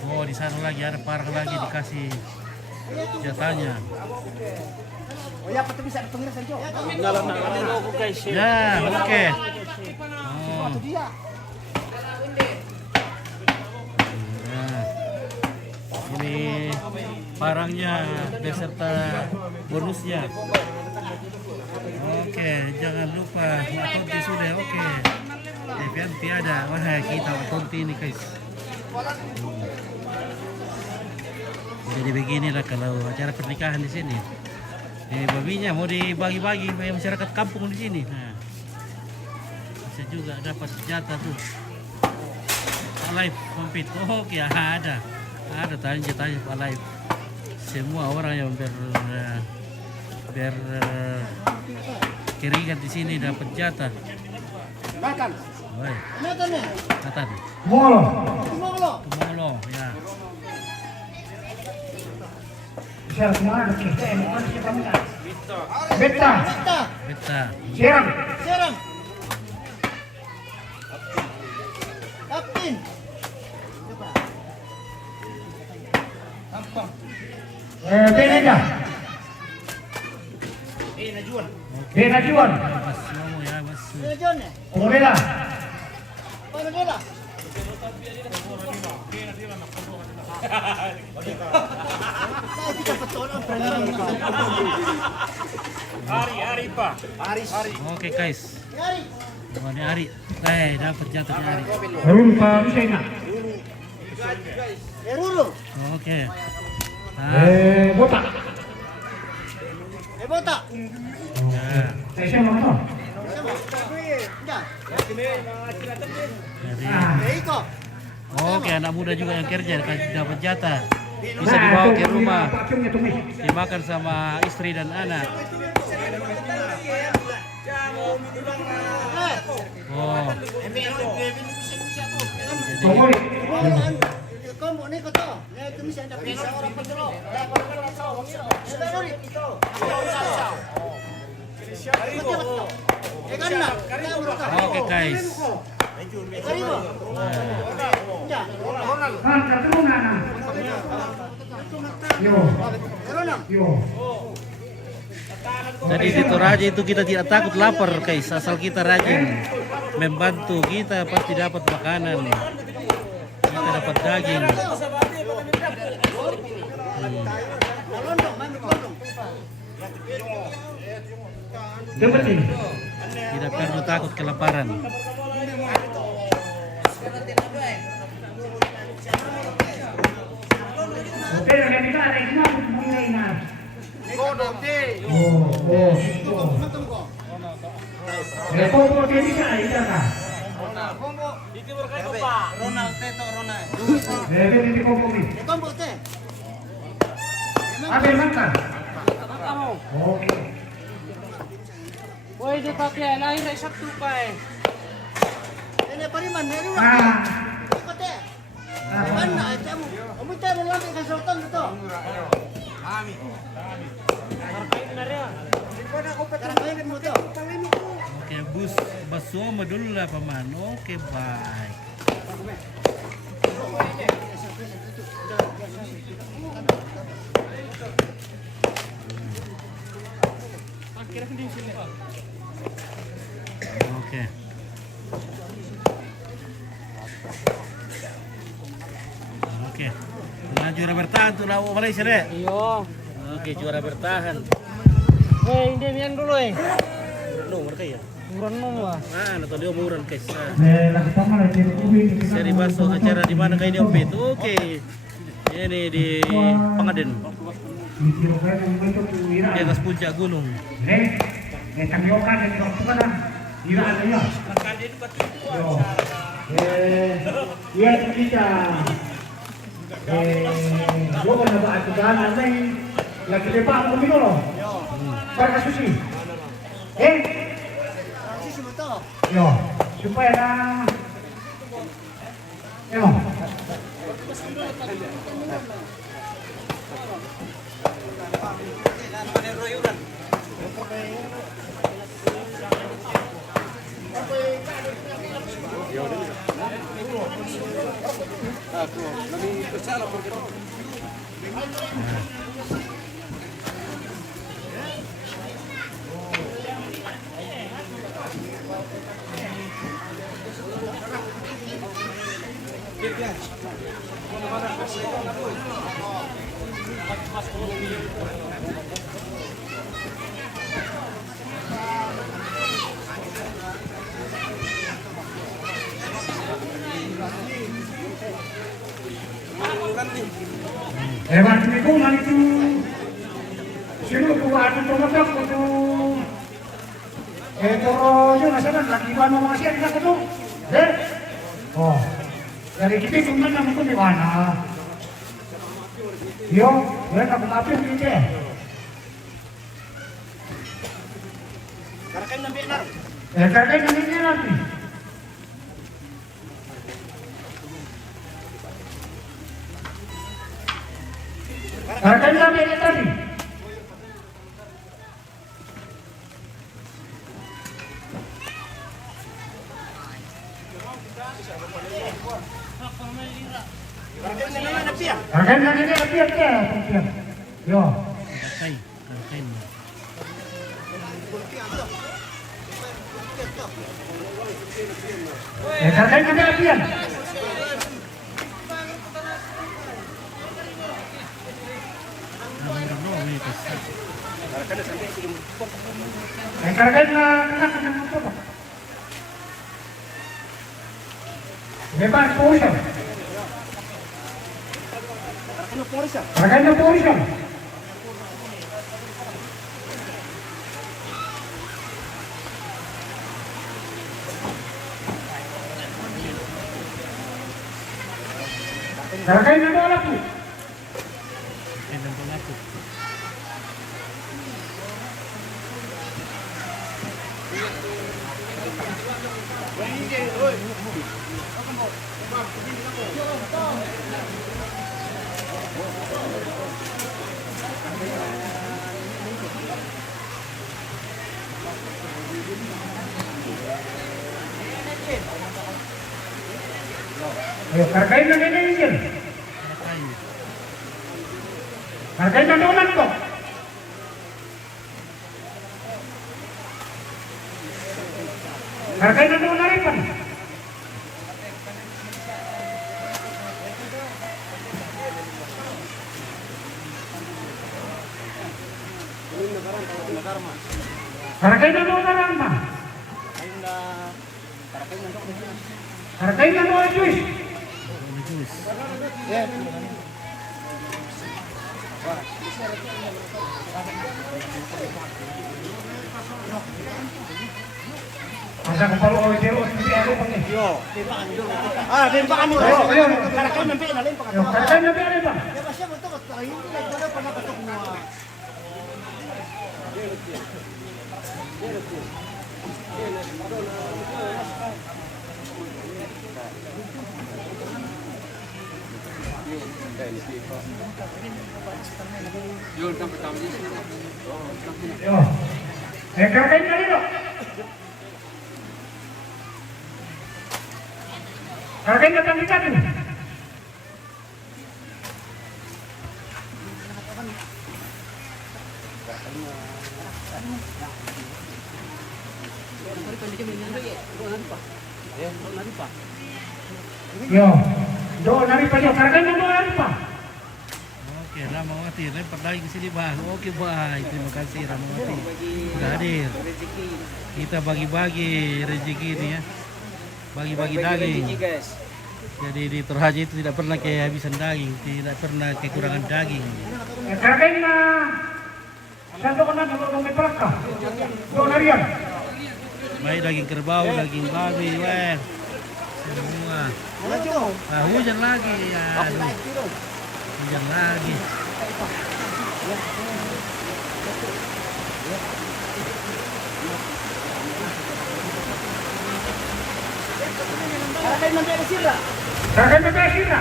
Oh, di sana lagi ada parang lagi dikasih jatahnya. Ya, oke. Oh. Nah, ini parangnya beserta bonusnya. Oke, jangan lupa Watonti sudah. Oke, DPMP ada. Wah, kita Watonti ini guys. Jadi beginilah kalau acara pernikahan di sini. Babinya mau dibagi-bagi supaya masyarakat kampung di sini. Nah, bisa juga dapat jatah tuh. Live compete. Oke, ada tanya live. Semua orang yang keringat di sini dapat jatah. Makan. Baik. Nathan. Molo. Tumolo, ya. Siapa semua ada kita emosi kita minta. Beta. Beta. Serang. Beneda. Benajuan. Mas mau ya, Mas. Orela. Oke guys. Oh, ini Ari. Dapat jatuhnya Ari. Rul pa Hussein. Oke. Botak. Ya. Saya mau to. Jadi, oke, anak muda juga yang kerja dapat jatah. Bisa dibawa ke rumah, dimakan sama istri dan anak. Oh. Oke guys. Jadi di Toraja itu kita tidak takut lapar guys, asal kita rajin membantu, kita pasti dapat makanan, kita dapat daging. Tidak perlu takut kelaparan. Woi, dia pakai lahir Sabtu pai. Oke, bus baso dulu lah paman. Oke, baik. Oke. Oke. Nah, juara bertahan tuh lawan Malaysia deh. Iyo. Oke, juara bertahan. Woi, dia mian dulu No, mereka ya. Murah lah. Nah, atau dia umuran guys. Seri baso acara di mana kayak dia itu. Oke. Ini di Pangaden. Di atas puncak gunung. Ya kita gua na ba ito daan na lagi di pa ako minolo para kasusi yo supaya na yo Hebat ini kuman itu sino tuwa ito tumatak ko to pero yun nasanan lagi ba mo masya nila ko to oh dari kita kuman naman ko di mana yo wala ka kumapin dito Karakain na biyanar. karakain na niya natin karakain na niya natin karakain na niya natin yo Kakay, kakay mo. karakain na niya natin karakain na anak-anak mo to Reverse position. Rekan position. Rekan bola po. Ganda po natin. Ayo, kargain na din Angel. Kargain na doon ko. Kargain na doon na rin pa. Kargain na doon na lang ba? Kargain na doon, Joyce. Masa ko palo ko jero hindi ako pang yo. Din pa kami. Ayo, karakay nang pin alin pa. Yo, karakay nang pin alin pa. Ya ba siya mo to ko hindi na wala pa nakatok mo. Yo. Karakay na dito. Kargain na tanggi natin. Yo, doon nari pa yo. Kargain na doon nari pa. Oke, Ramawati, lempar lagi ke sini bang. Oke bang, terima kasih Ramawati sudah hadir. Kita bagi-bagi rezeki ini ya, bagi-bagi daging. Jadi di Toraja itu tidak pernah kehabisan daging, tidak pernah kekurangan daging. Kargain na sando ko na doon may palaka. Doon nariyan. Baik daging kerbau, daging babi, weh. Semua. Nah, hujan lagi ya. Aduh. Hujan lagi. Karakain na din sila. Kargain na tayo sila.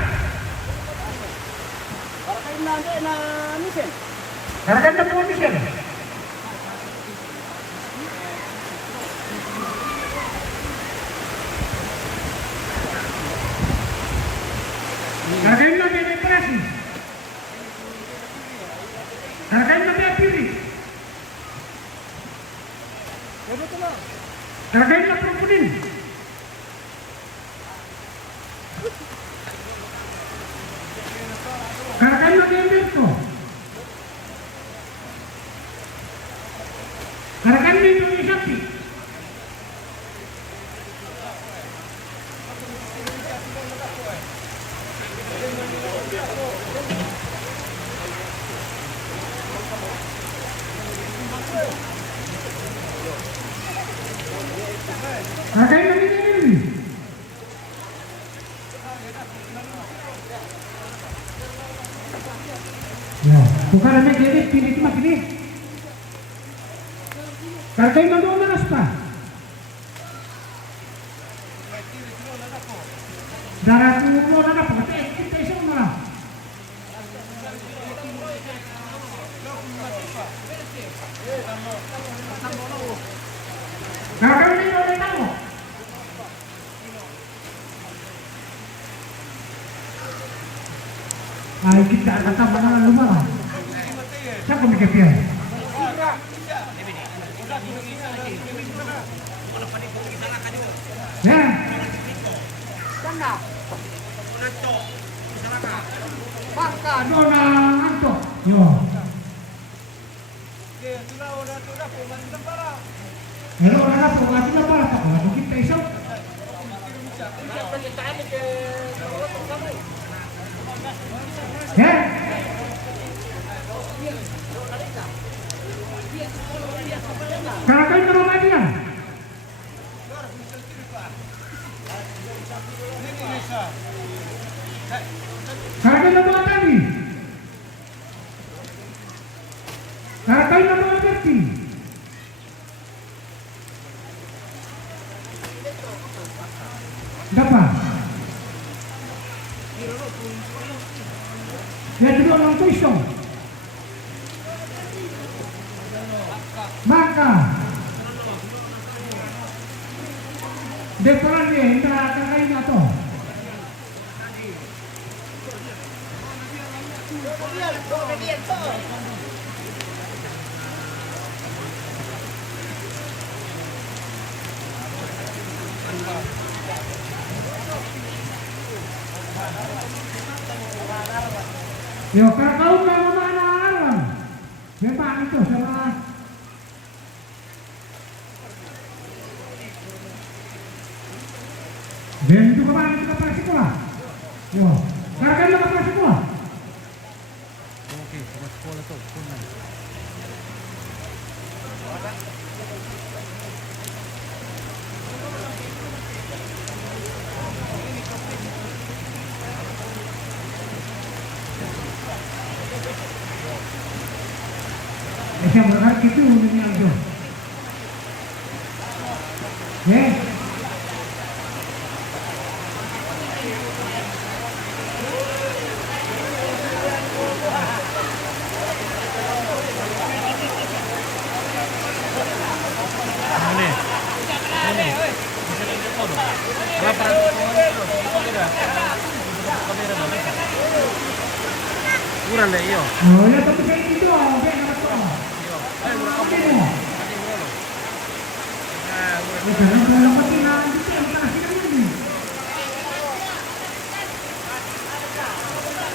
Karakain na din na misen. Kargain na po Michel. Kargain na din operasi. Kargain na din pili. Kargain na propulin. Kargain na din dito. Kargain na yung isapi. Kargain na din ini. Ya, bukan ada jadi pilih cuma gini. Kargain na doon na naspa. Darah tubuh na po. Kita isang na. Kargain na doon na mo. Ay kita kata mana lumah. Siapa mikir? Ya. Paka dona anto. Yo. Hello, orang apa? Orang apa? Orang kita isok. Karena nomor tadi. Karena nomor tadi. Dapat. Yang kedua orang Tuisong. Maka depan dia entra lain atau yo kau kalau mana alam memang itu sama dan itu kemarin kita pasti sekolah yo karena kita pasti sekolah Oke, sama sekolah tuh, punang. saya berharap itu ini aja ya Kurang deh, iyo. oh ya tapi kayak gitu oke nggak tahu jangan dalam petilan itu yang kasih ini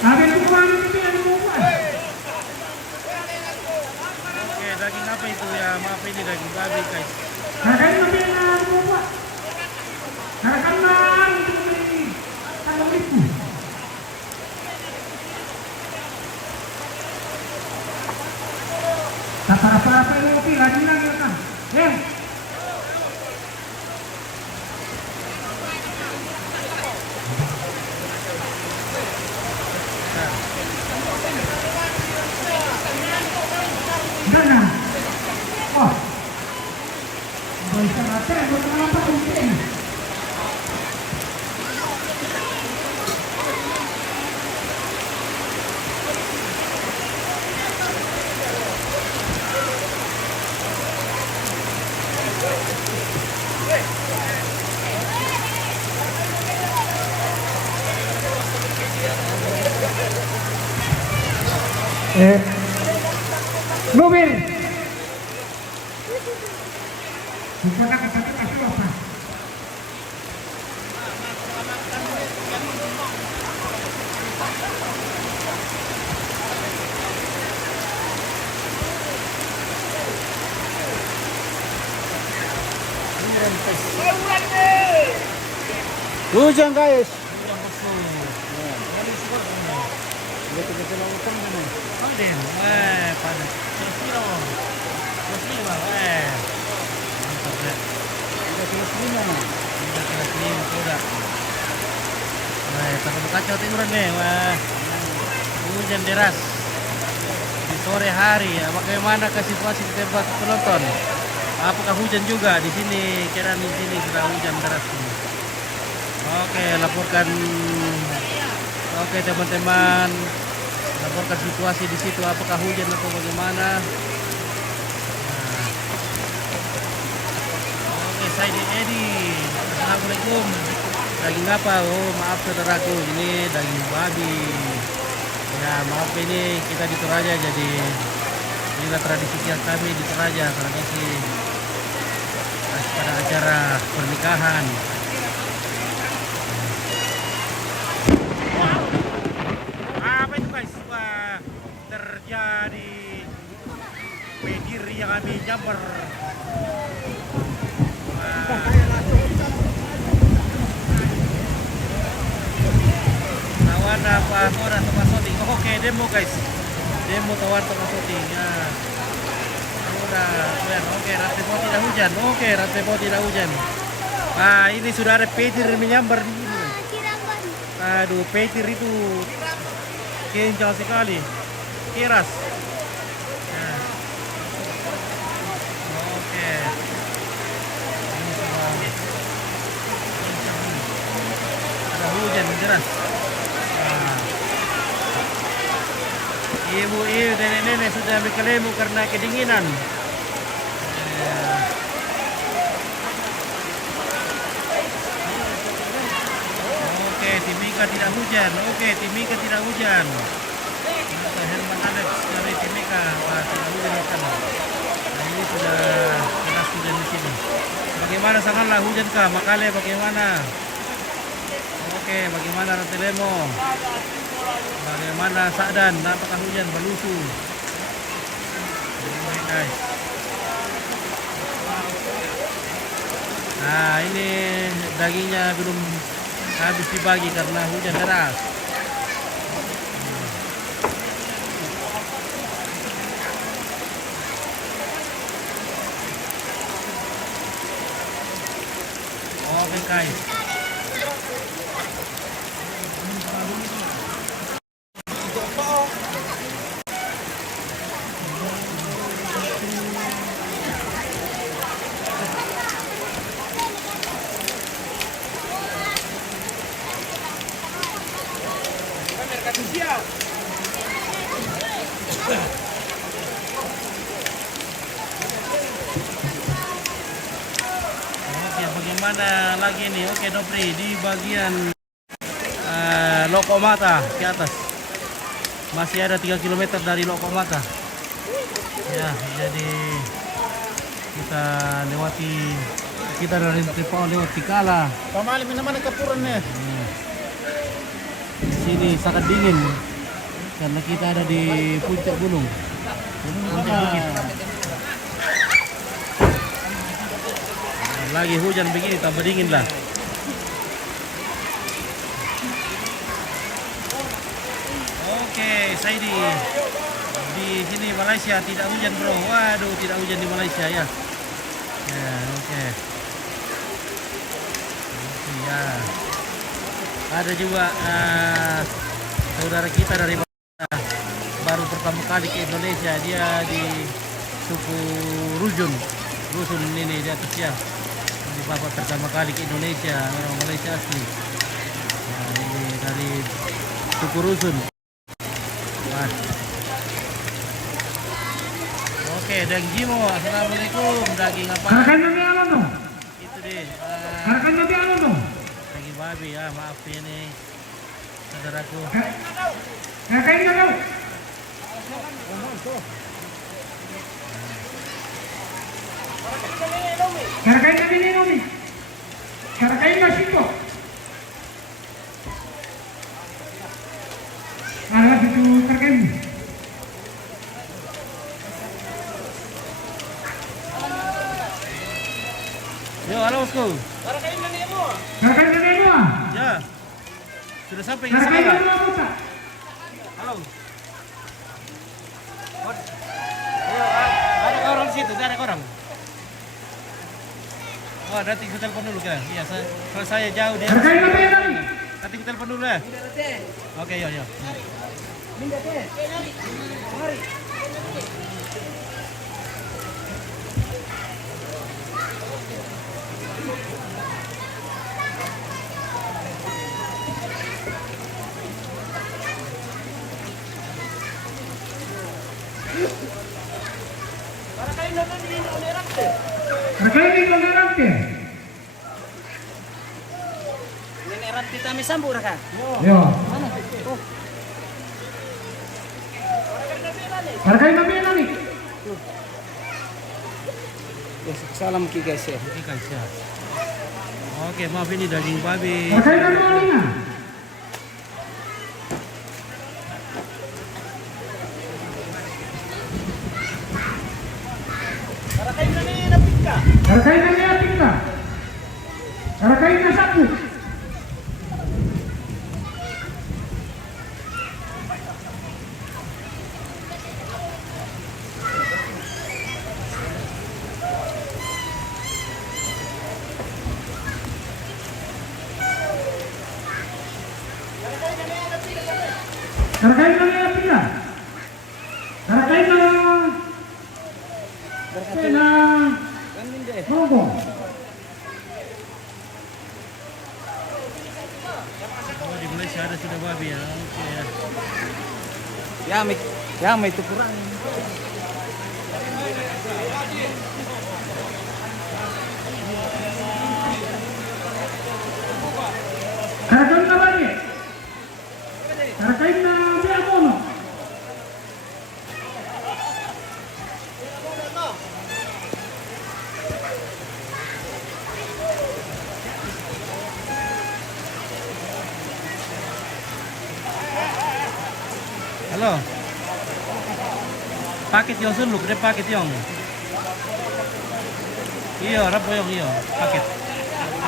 ada itu kemana itu yang mau buat Oke, daging apa itu ya? Maaf ini daging babi, guys. karena ini yang mau buat karena itu ini kalau itu tak apa-apa itu lagi kan ya Nana. Oh. Bisa mati, bukan apa mungkin. Mobil. Bukan aku tapi kasih apa? Hujan, guys. Paden, panas. Kilo. Mantap deh. 3 kilo sudah. Takut kacau timuran nih, wah. Hujan deras di sore hari. Ya, bagaimana ke situasi di tempat penonton? Apakah hujan juga di sini? Kira di sini sudah hujan deras ini. Oke, laporkan. Oke, teman-teman. Laporkan situasi di situ, apakah hujan atau bagaimana? Nah. Oke, saya di Edi. Assalamualaikum. Daging apa? Oh, maaf saudaraku, ini daging babi. Ya, maaf ini kita di Toraja, jadi inilah tradisi kami di Toraja, tradisi pada acara pernikahan. Apa itu guys? Wah, terjadi pedir yang kami jamper. Tawan apa orang tempat shooting? Oh, oke, demo guys, demo tawan tempat shooting. Ya, oke, Ratebo tidak hujan. Oke, Ratebo tidak hujan. Nah, ini sudah ada petir menyambar di sini. Aduh, petir itu kencang sekali. Keras. Nah. Oke. Ini sudah ada hujan deras. Nah. Ibu-ibu dan nenek sudah berkelemu karena kedinginan. Ya. Oke, Timika tidak hujan. Oke, Timika tidak hujan. Mr. Herman Alex dari Timika, tidak hujan di sana. Nah, ini sudah keras hujan di sini. Bagaimana sangatlah hujan kah? Makale bagaimana? Oke, bagaimana Rantelemo? Bagaimana Sa'dan? Apakah hujan Balusu? Oke, guys. Nah, ini dagingnya belum habis dibagi karena hujan deras. Oke, guys. Oke, bagaimana lagi nih? Oke, Dopri di bagian Lokomata ke atas. Masih ada 3 km dari Lokomata. Ya, jadi kita dari Tripoli lewat Tikala. Pamali mana kepuran nih. Di sini sangat dingin karena kita ada di puncak gunung. Puncak bukit. Lagi hujan begini tambah dingin lah. Oke, Saidi. Di sini Malaysia tidak hujan, bro. Waduh, tidak hujan di Malaysia ya. Ya, oke. Ya. Ada juga saudara kita dari baru pertama kali ke Indonesia. Dia di suku Rusun ini di atas ya. Ini bapak pertama kali ke Indonesia, orang Malaysia asli. Nah, ini dari suku Rusun. Wah. Oke, dan Jimo, assalamualaikum. Daging apa? Harga nabi alam dong. Itu deh. Harga nabi alam dong. Daging babi ya, maaf ini saudaraku. Harga ini dong. Harga ini nabi nabi. Harga ini masih kok. Ada itu harga ini. Yo, halo bosku. Harga ini nabi mo. Ya. Sudah sampai ke Harga ini sana. nabi mo. Halo. Ayo, ada orang di situ, ada orang. Oh, nanti kita telepon dulu kan? Iya, kalau saya jauh dia. Harga ini nabi. Nanti kita telepon dulu ya. Oke, yo. Harga ini tolerante. Ini erat kita misambu kan? Yo. Harga ini nabi. Salam ki guys ya. Oke, guys ya. Oke, maaf ini daging babi. Harga ini nabi. Harga ini nabi tingka. Harga ini sapu. Karakain na niya pila. Karakain na pila Bongbong. Oh, di Malaysia ada sudah babi ya. Oke ya. Ya, may tukuran. Karakain na bali. Karakain na biya mono. Halo. Paket yung suluk, deh paket yung. Iya, rapo yung iyo, paket.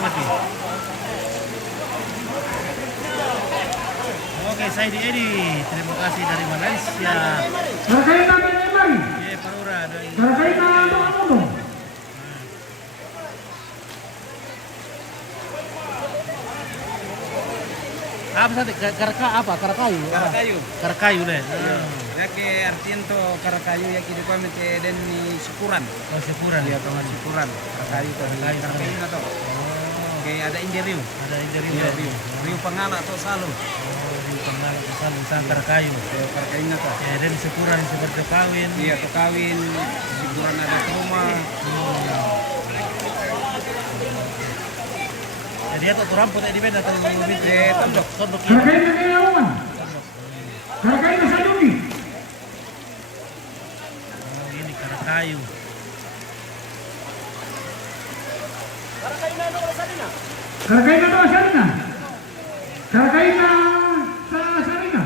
Mati. Oke, saya di Edi. Terima kasih dari Malaysia. Karakain na biya bali. Ye, Parura dari. Karakain na mono. Apa tadi? Karakayu. Karakayu. Karakayu deh. Yake artian to karakayu yake di pamete den ni syukuran. Oh, syukuran. Iya, to syukuran. Karakayu to karakayu na to. Oke, ada injeriu. Ada injeri Iya, deh. riu pangala to salu. Di panggal saling sang karakayu. Karakayu na to. Ya, dan syukuran seperti kawin. Iya, to kawin, syukuran ada ke rumah. Jadi atau rambut di beda atau Tondok. tondok ya. Karakain na biya uman. Karakain na salungi. Oh, ini karakayu. Karakain na to Sarina. Karakain na sa Sarina.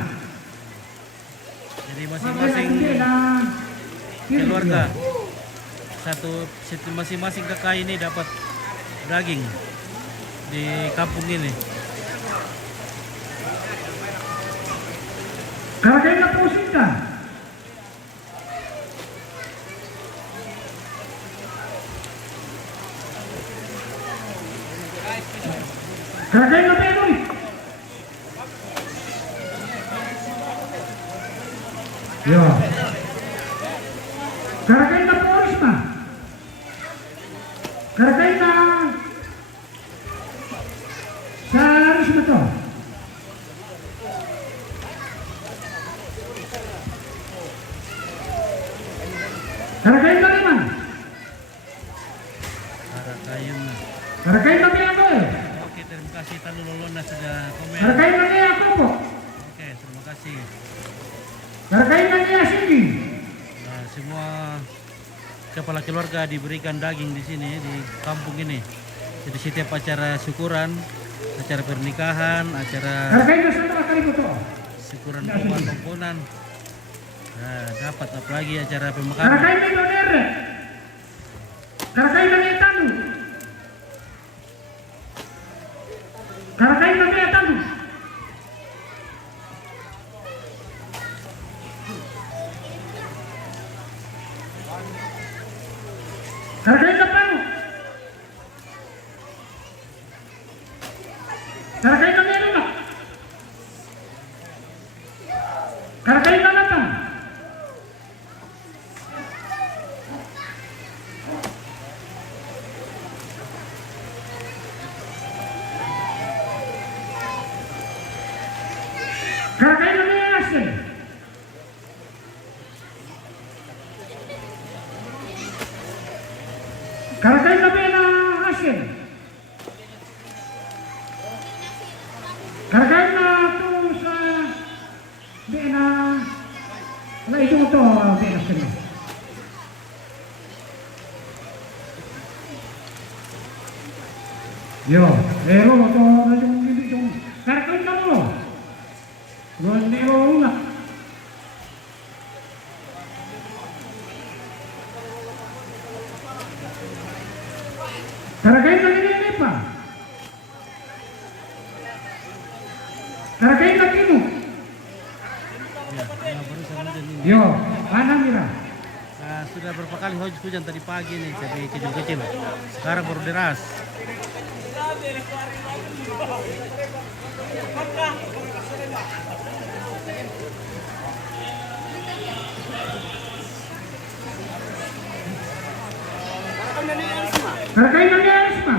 Jadi Masing masing-masing na keluarga masing-masing kakak ini dapat daging di kampung ini. Karakain na po Sinta. Karakain na Penoy. Yo. Karakain na po Risma. Karakain na sa Risma to. Karakain na Liman. Karakayu. Karakain na Penoy. Oke, terima kasih Tanu Lolona sudah komen. Karakain na niya Kopo. Oke, terima kasih. Karakain na niya Sindi. Nah, semua kepala keluarga diberikan daging di sini di kampung ini. Jadi setiap acara syukuran, acara pernikahan, acara Karakain na sa kali ko to. syukuran komponan. Nah, dapat apalagi acara pemakaman. Karakain na Donere. Karakain na niya Tanu. Karakain na niya Tanu. Karakain na Tanu. Karakain na niya Luna. Karakain na Natang. Karakain na niya Asen. Karakain na niya Asen. Karakain na to sa di na wala ito to di na sila. Yo, ero to na yung hindi yung karakain na mo. Ruan ni ero na. Karakain na nililip pa. Karakain na kino. Ya, barusan hujan ini. Yo, mana mira? Nah, sudah berapa kali hujan tadi pagi nih, jadi kecil-kecil. Sekarang baru deras. Karakain na Esma.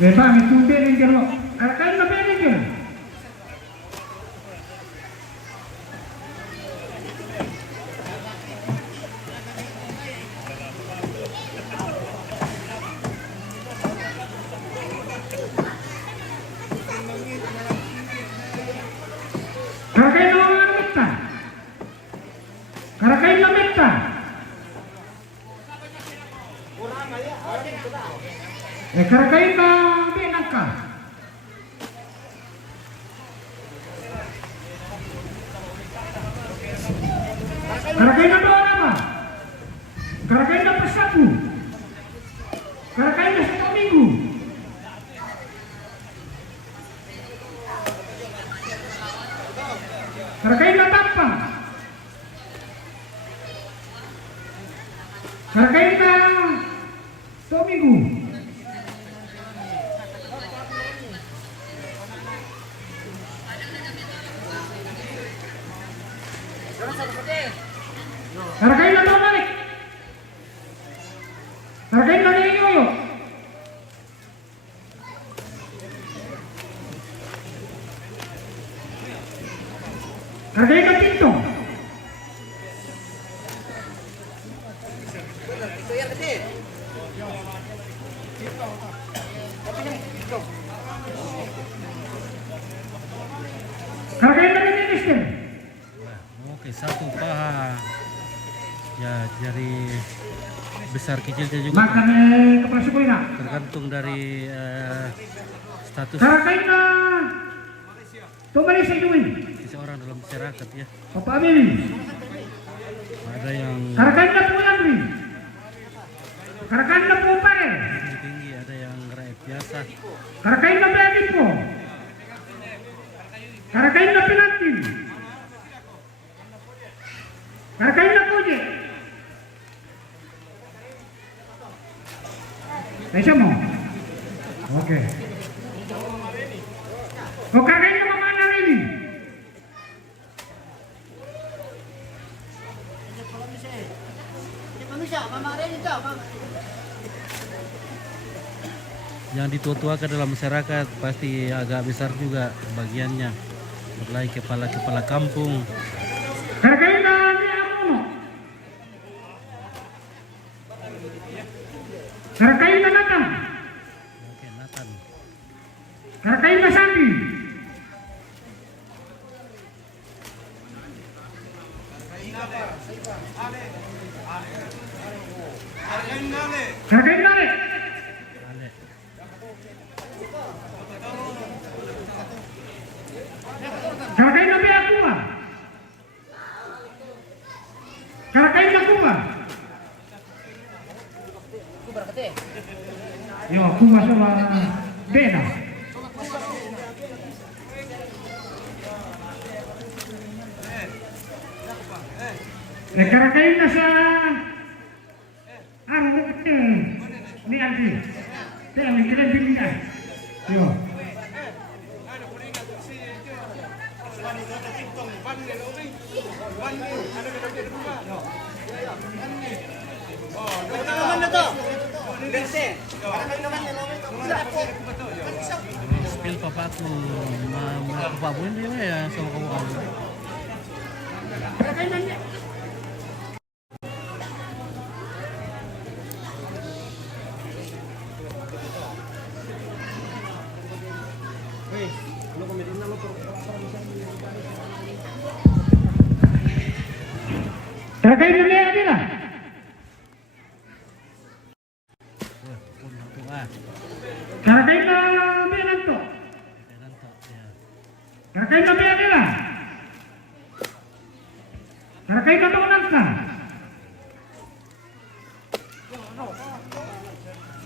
Bebang itu Beringer lo. Karakain na Beringer. Karakain na Meta. Karakain na Meta. Karakain na Benangka. Karakain na Doanama. Karakain na Pasapu. Karakain na Satu Minggu. Karakain na Tampang. Karakain na Satu Minggu. Karakain na Domalik. Karakain na Yoyo. Karakain na Pinto. Karakain na Minister. Oke, satu paha. Ya, jari besar kecilnya juga Makan kepala suku ina. tergantung dari status Karakain na Malaysia Jui. seseorang dalam masyarakat ya. Bapak Amili. Ada yang Karakain na po Andri. Karakain na po Pare. tinggi, ada yang rakyat biasa. Karakain na Benin po. Karakain na Pinantin. Karakain na Koje. Bisa mo? Oke. O karakain na Mama Ana ini. Yang ditua-tuakan dalam masyarakat pasti agak besar juga bagiannya. Mulai kepala-kepala kampung. Karakain na Amuno. Karakain na Natang. Oke, Nathan. Karakain na Sandi. Karakain na Ale. Ale. Karakain na Beakuma. Karakain na Kuma. Yo, Kuma sama Bena. Karakain na sa ni Anti. Dia yang kira dia. Yo. Spill papaku mapapabuin dia ya sama kamu. Karakain na Lea Adila. Karakain na Benanto. Karakain na Bea Adila. Karakain na Maunangka.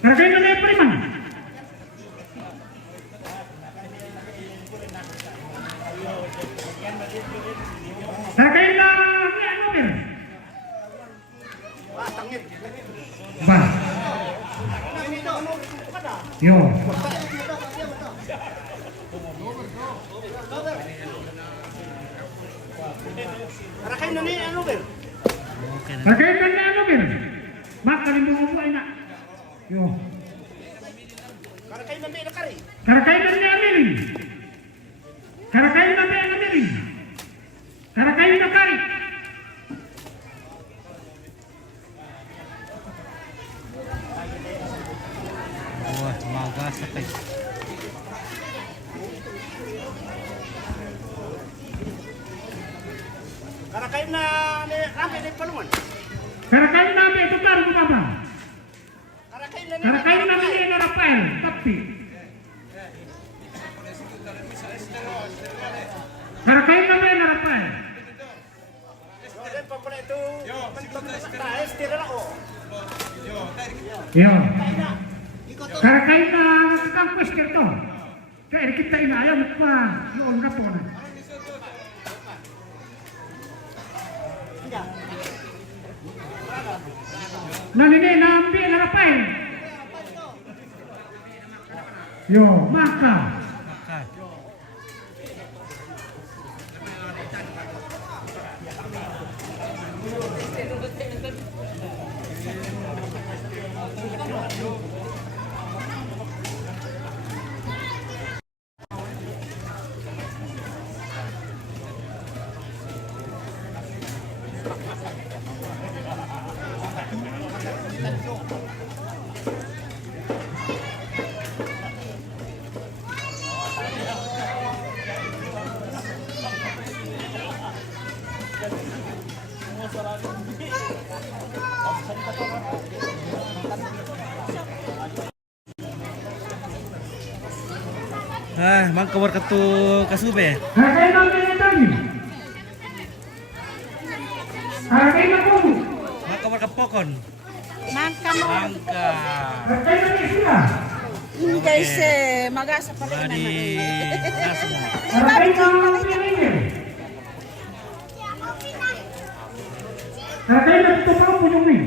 Karakain na Lea Priman. Karakain na Lea Nobel. Ba. Yo. Karakay na ni ano ber? Oke. Karakay na ni ano ber? Maka rin mo po ay na. Yo. Karakay na ni nakari. Karakay na ni Amiri. Karakay na ni Amiri. Karakay na kari. Wah, magas guys. Karakay na ni Ramay ni Palungan. Karakay na ni ito karo baba. Karakay na ni. Karakay na ni na Rafael, tapi. Karakay na ni na Rafael. Yo, pa pala ito. Taes tira ako. Yo. Karakay na kang question to. Kaya kita inayaw pa yun na po na. Nanini nambi na Rafael. Yo, maka. Mang kabar ketu kasube. Karakay nambi na dami. Karakay na po. Mang kabar kepokon. Mangka mo. Angka. Karakay na ni sila. Ini guys, magasa pa rin Di Nasmo. Karakay na nambi na ini. Karakay na ito pa po yung ni.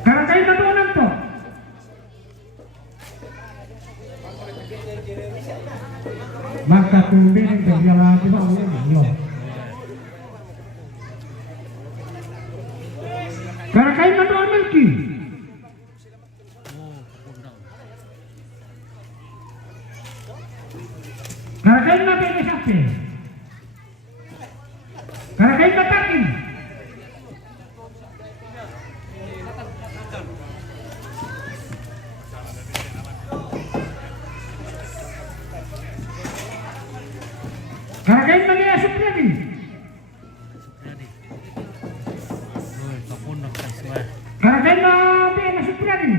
Karakay na doon to. Maka tumbi ng bigla di ba ulo. Karakay na doon Melki. Karakay na bigla sapi. Karakay na takin. Karakay na niya Supriyadi. Supriyadi. Oh, kapun nak kasih. Karakay na niya Supriyadi.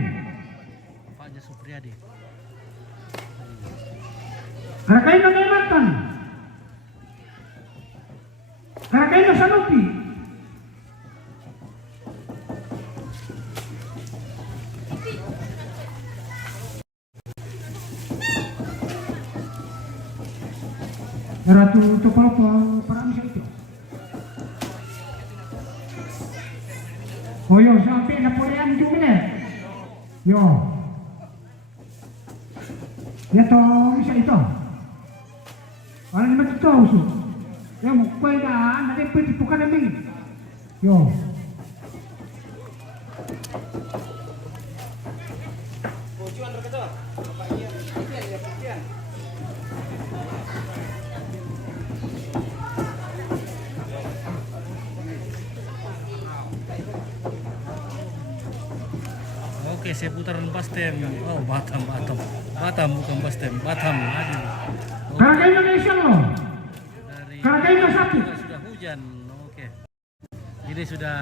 Paknya Supriyadi. Karakay na niya Mantan. Karakay na Sanupi. Ratu itu apa para misa itu? Oh yo sampai Napoleon Jumene. Yo. Ya to misa itu. Orang ni macam tu usu. Ya mukai dah nanti pergi bukan demi. Yo. Oke, saya putaran Bastem. Oh, Batam. Batam bukan Bastem, Batam. Aduh. Karakay Indonesia lo. Dari Karakay na satu. sudah hujan. Oke. Ini sudah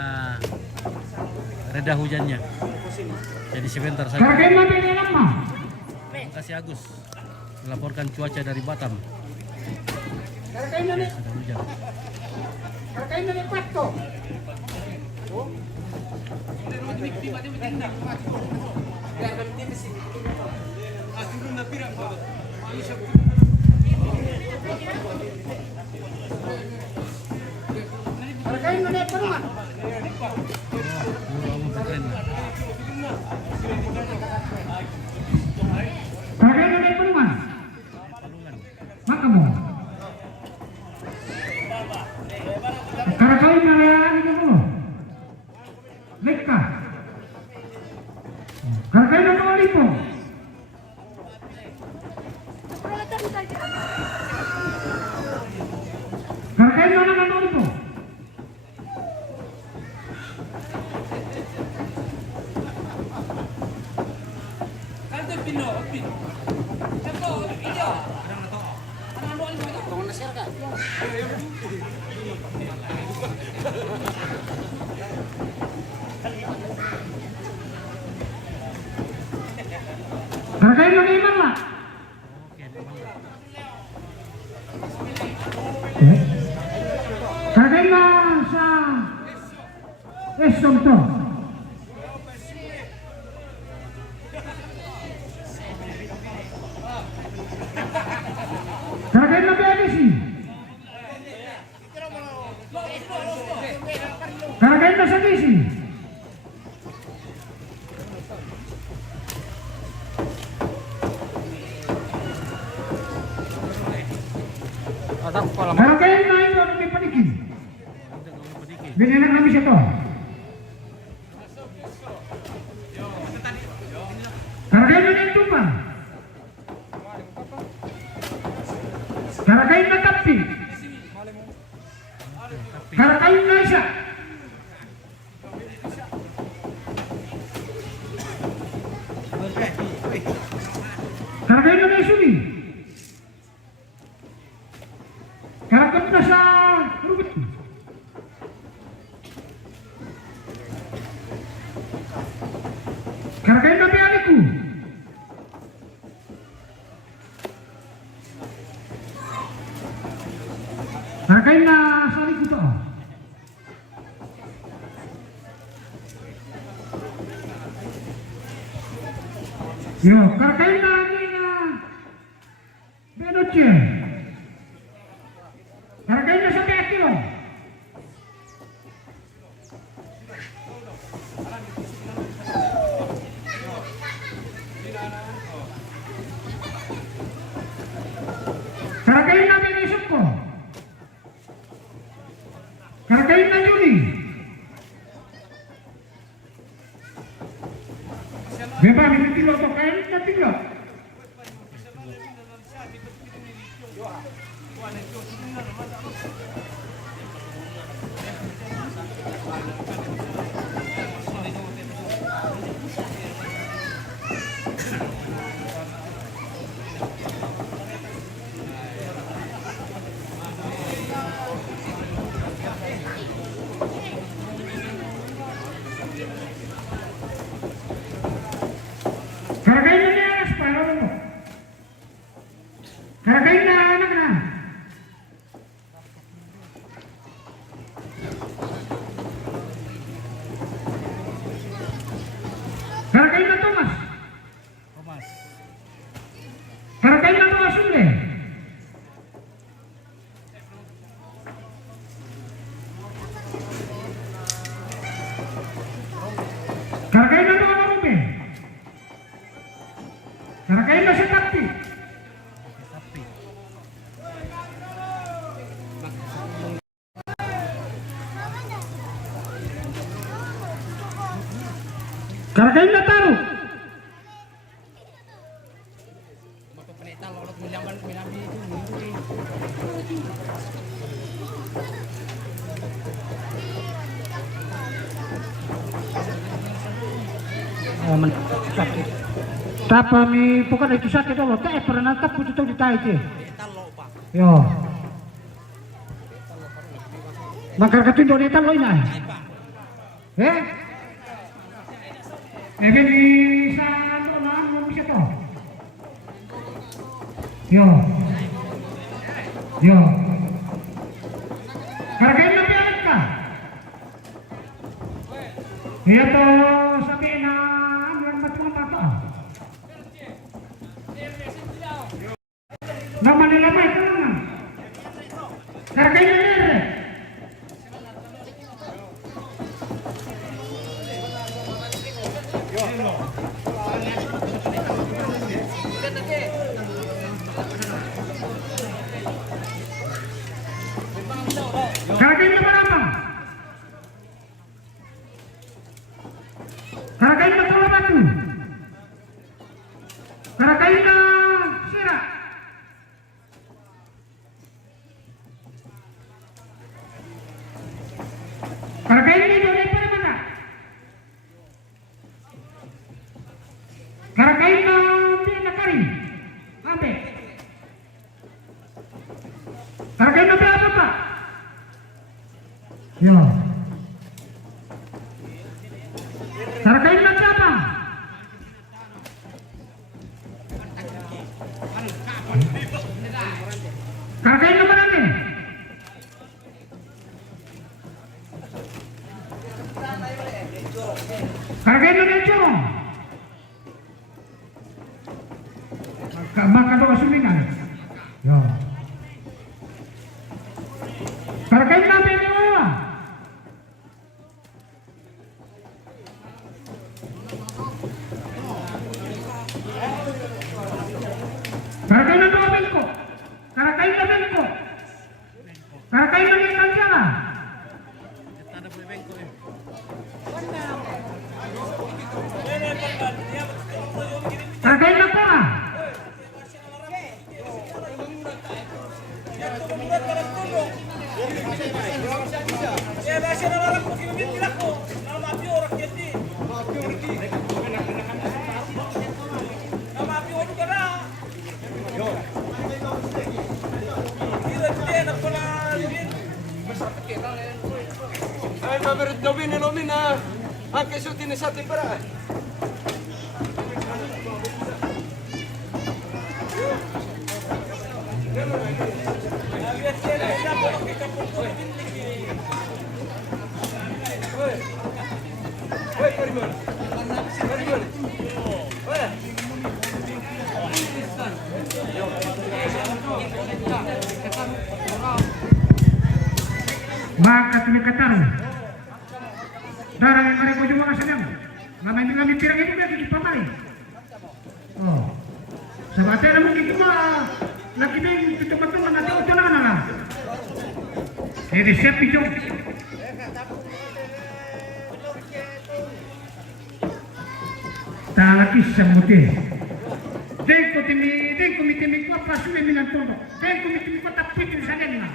reda hujannya. Jadi sebentar saja. Karakay na bini lama. Terima kasih Agus. Melaporkan cuaca dari Batam. Karakay na ni. Sudah hujan. Karakay na ni Pato. Karakay na ni Palungan. Karakay na ni Palungan. Eka. Karakain na mga lipo. Karakain na mga lipo. Karakain na iman lah. Karakain na sa Estom to. Karakain na BNC. Karakain na sa DC. Karakain na ito ang may paniki. Binilang kami siya to. Karakain na ito pa. Karakain na tapi. Karakain na isa. Karakain na isuni. Karakain na sa Rubit. Karakain na Bialiku. Karakain na sa Likuto. Yo, karakain na Benoche. Karakain na sa Teatro. Karakain na Benisok ko. Karakain na Juni. Beba, minit kilo to kain na tiglo. Karakain na niya alas para mo. Karakain na anak na. Karakain na Thomas. Karakain na Thomas Sunde. Karakain na Thomas Rupe. Karakain na si Takti. Karakain na Taro. Tapa mi bukan itu satu dulu, tak pernah nangkap itu di tahu yo. Makar ketindo di talo ini. Even di sana mau bisa toh. Yo. Hargain na pialit ka. Ito sabihin na ang matuwa pa. Na manilamay ka naman. Hargain na nere. Hargain na ba naman? Karakaina Sira. Karakaina itu dari mana? Karakaina Pinakari. Ambil. Karakaina berapa Pak? Ya. Karakaina berapa? Karakaina mana nih? Karakaina dari Corong. Maka doa sumingan. Ya. Karakaina berdua. Karakaina dua bengko. Karakaina bengko. Karakaina di kancana. Karakaina pora. Ay, mamerit gawin ni Lomina. Ang kisutin ni sa ating para. Maka tinikatar. Darah yang mereka juga kasadang. Mamay nila pirang itu dia di pamali. Oh. Sebabnya namun itu mah lagi nih itu betul nanti utulan lah. Jadi siap pijo. Talaki samute. Dengko mitimi ko pasume minantondo. Dengko mitimi ko tapitin sa ganina.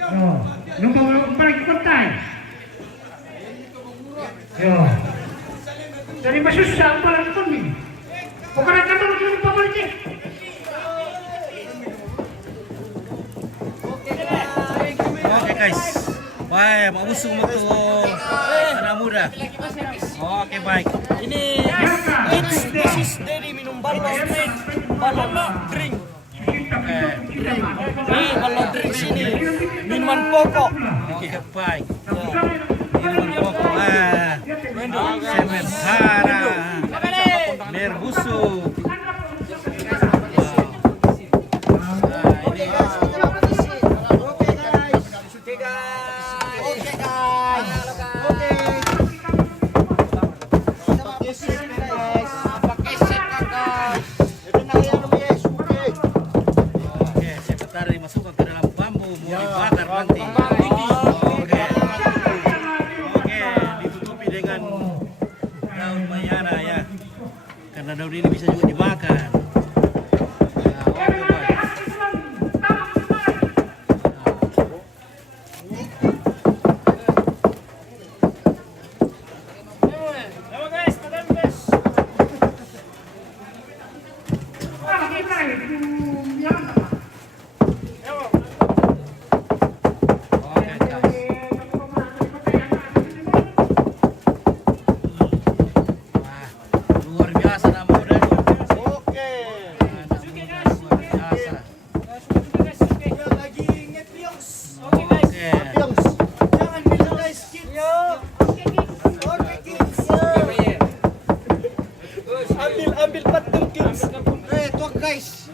Oh, nung balik kontay. Yo. Dari masusah ang balang ito ni. Bukan ang katulog yung pabalik eh. Oke guys. Wah, mabusung mo to anak muda. Oke baik. Ini this is dari minum balon drink. Ini balon drink sini. Minuman pokok. Oke baik. Minuman pokok. Sementara air busuk. Dimasukkan ke dalam bambu, mau dibakar nanti. Oke, ditutupi dengan daun mayana ya, karena daun ini bisa juga dimakan. Ambil patung kids. Tuh guys.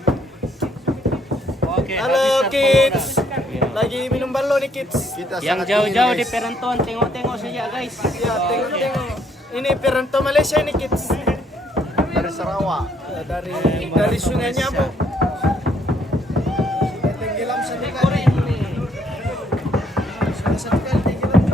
Halo kids. Lagi minum balon nih kids. Yang jauh-jauh di perantauan tengok-tengok saja guys. Ya tengok-tengok. Ini perantau Malaysia nih kids. Dari Sarawak. Dari Sungai Nyamuk. Tenggelam satu kali. Sudah satu kali tenggelam.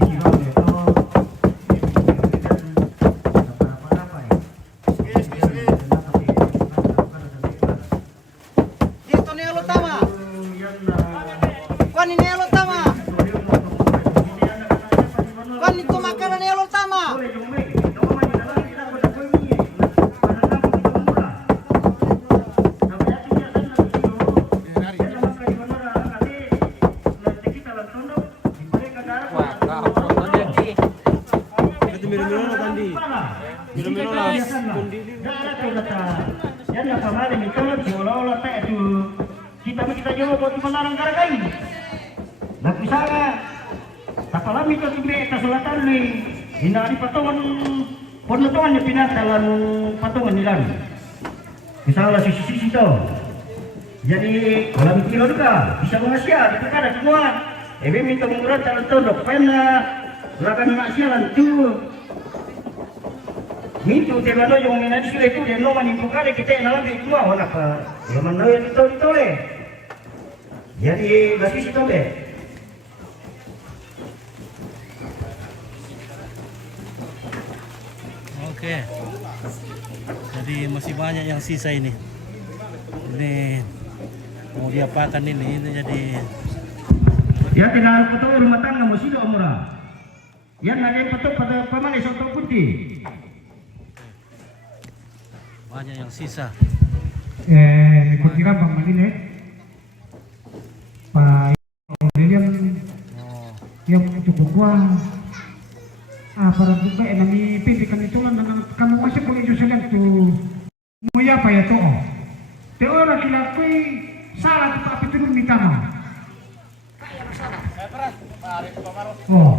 Dito ni Elo tama. Kuan ni Elo tama. Kuan ni tumakara ni Elo tama. Yan na kamali nito, seolah-olah tak itu kita jawab buat melarang garagai. Nagpisanga, tapalami ko si Beta Selatan ni hinari patungan penutuan niya pinatalan patungan nila. Misalnya sisi-sisi itu. Jadi kalau mikir juga bisa mengasih di perkara semua. Minta mengurat calon tondok pena lakukan mengasih tu. Mintu tebano yung minadis ko ito din no manipukari kita na lang di kuha wala pa. Yaman na yan ito le. Jadi basis ito le. Oke. Jadi masih banyak yang sisa ini. Ini mau diapakan ini jadi Ya kena betul rumah tangga mesti do murah. Yan ada betul pada pemanis atau putih. banyak yang sisa. Kira Bang Malin Pak William yang cukup kuat. Para juga nami pindikan itu lah dengan kamu masih boleh jualan tu muya apa ya toh? Teora kilakui salah tu apa tu minta mah. Oh,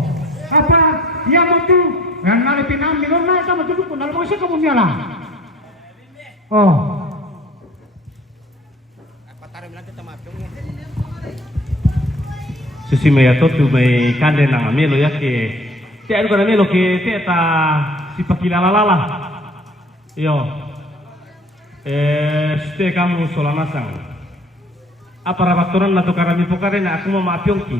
apa? Ya mau tu yang nari pinam minum naik sama tu pun dalam masih kamu nyala. Oh. Susi maya totu may kande nang amelo ya ke te algo na melo ke te ta si pakilalala. Yo. Ste kamu solamasang. Apa rabatoran na to karami pokare na aku mau maapiong ki.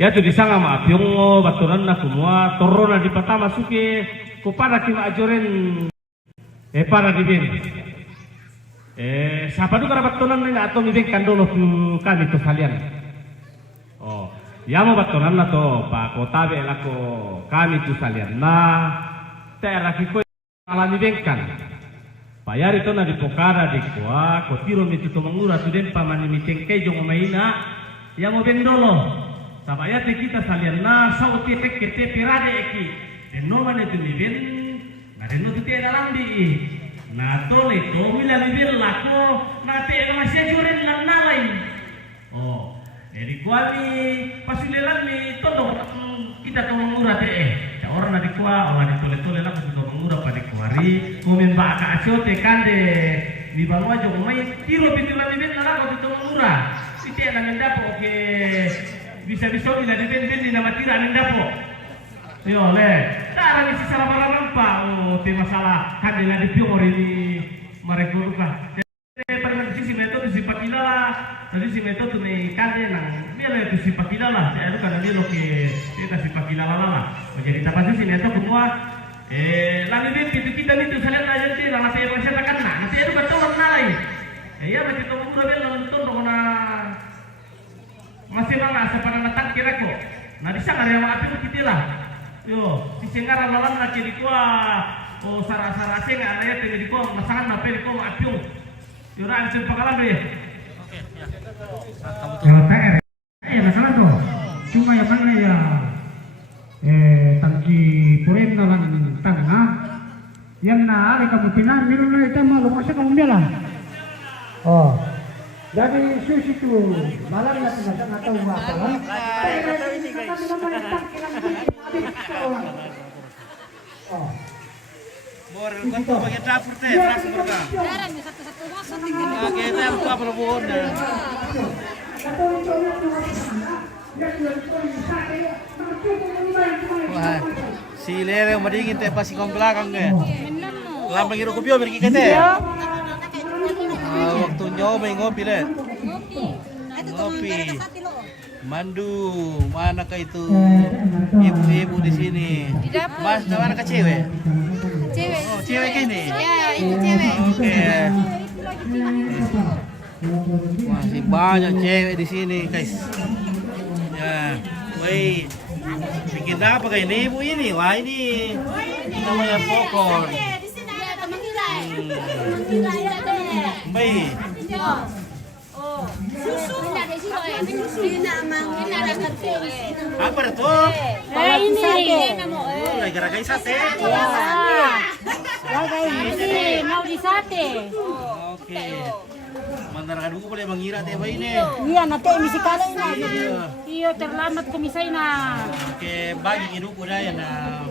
Ya tu disanga maapiong batoran na kumua torona di patama suke kepada kima ajoren para dibin. Siapa tu karabat tonan na atau mibeng kandolo ku kami tu kalian. Oh, ya mau batonan na to pak kota be lako kami tu kalian. Nah, tera kiko alami bengkan. Bayar itu na di pokara di kuah, kotiro mitu to mangura tu den pamani miteng jong maina, ya mau bendolo. Sabaya te kita kalian na sauti pekete pirade eki. Eno mane tu miben, na deno tu te dalam di. Na tole to mila bibir lako na te na masya juren lan nalai. Oh, jadi kuami pasulelan ni tondo kita to mangura te ya orang na di kuah orang di tole lako to mangura pa di kuari komen ba ka asiote kande di banua jo mai tiro bitula bibir na lako to mangura. Ite na mendapo ke bisa ila di ben na matira mendapo. Yo le, tara ni si salah malam pa o te masalah kanila di pior ini mereka luka. Jadi pernah si metode si pakilala, tadi si metode ni kande nang dia le tu si pakilala, saya luka dia lo ke kita si pakilala lah. Jadi tapasi si metode semua lagi itu kita itu salah aja sih, lama saya berasa kan nah, nanti itu betul mana lagi. Ya macam tu mula bel nonton dona masih mana sepanjang natang kira kok. Nah di sana ada apa kita lah. Yo, si sengara lalan na kiri kuah, o sara seng ada ya tengah di kuah, masangan na peli kuah apiung. Yo na anjing pakalan deh. Oke, ya. Kalau PR, masalah tuh. Cuma yang mana ya, tangki puren dalam tengah, yang hari kamu pinang minum lagi sama lu masih kamu bilang. Oh, dari susi itu malam ya tidak tahu apa lah. Bor, kau bagian dapur teh, langsung berkah. Oke, kita apa belum Wah, si Lele mau dingin teh pasti kau belakang deh. Lambang hirup kopi pergi ke teh. Waktu nyoba ngopi deh. Ngopi. Mandu, manakah itu ibu-ibu di sini? Di dapur. Mas, manakah cewek? Cewek. Oh, cewek gini. Ya, itu cewek. Oke. Masih banyak cewek di sini, guys. Ya, woi, bikin apa kayak ini ibu ini? Wah ini namanya popcorn. Baik. Apa itu? Ini. Oh, lagi ragai sate. Ini mau di sate. Oke. Mandarangan buku boleh mengira teh bayi ini. Iya, nanti misi kali na. Iyo, terlambat kumisay na. Oke, bagi hidup udah ya nah.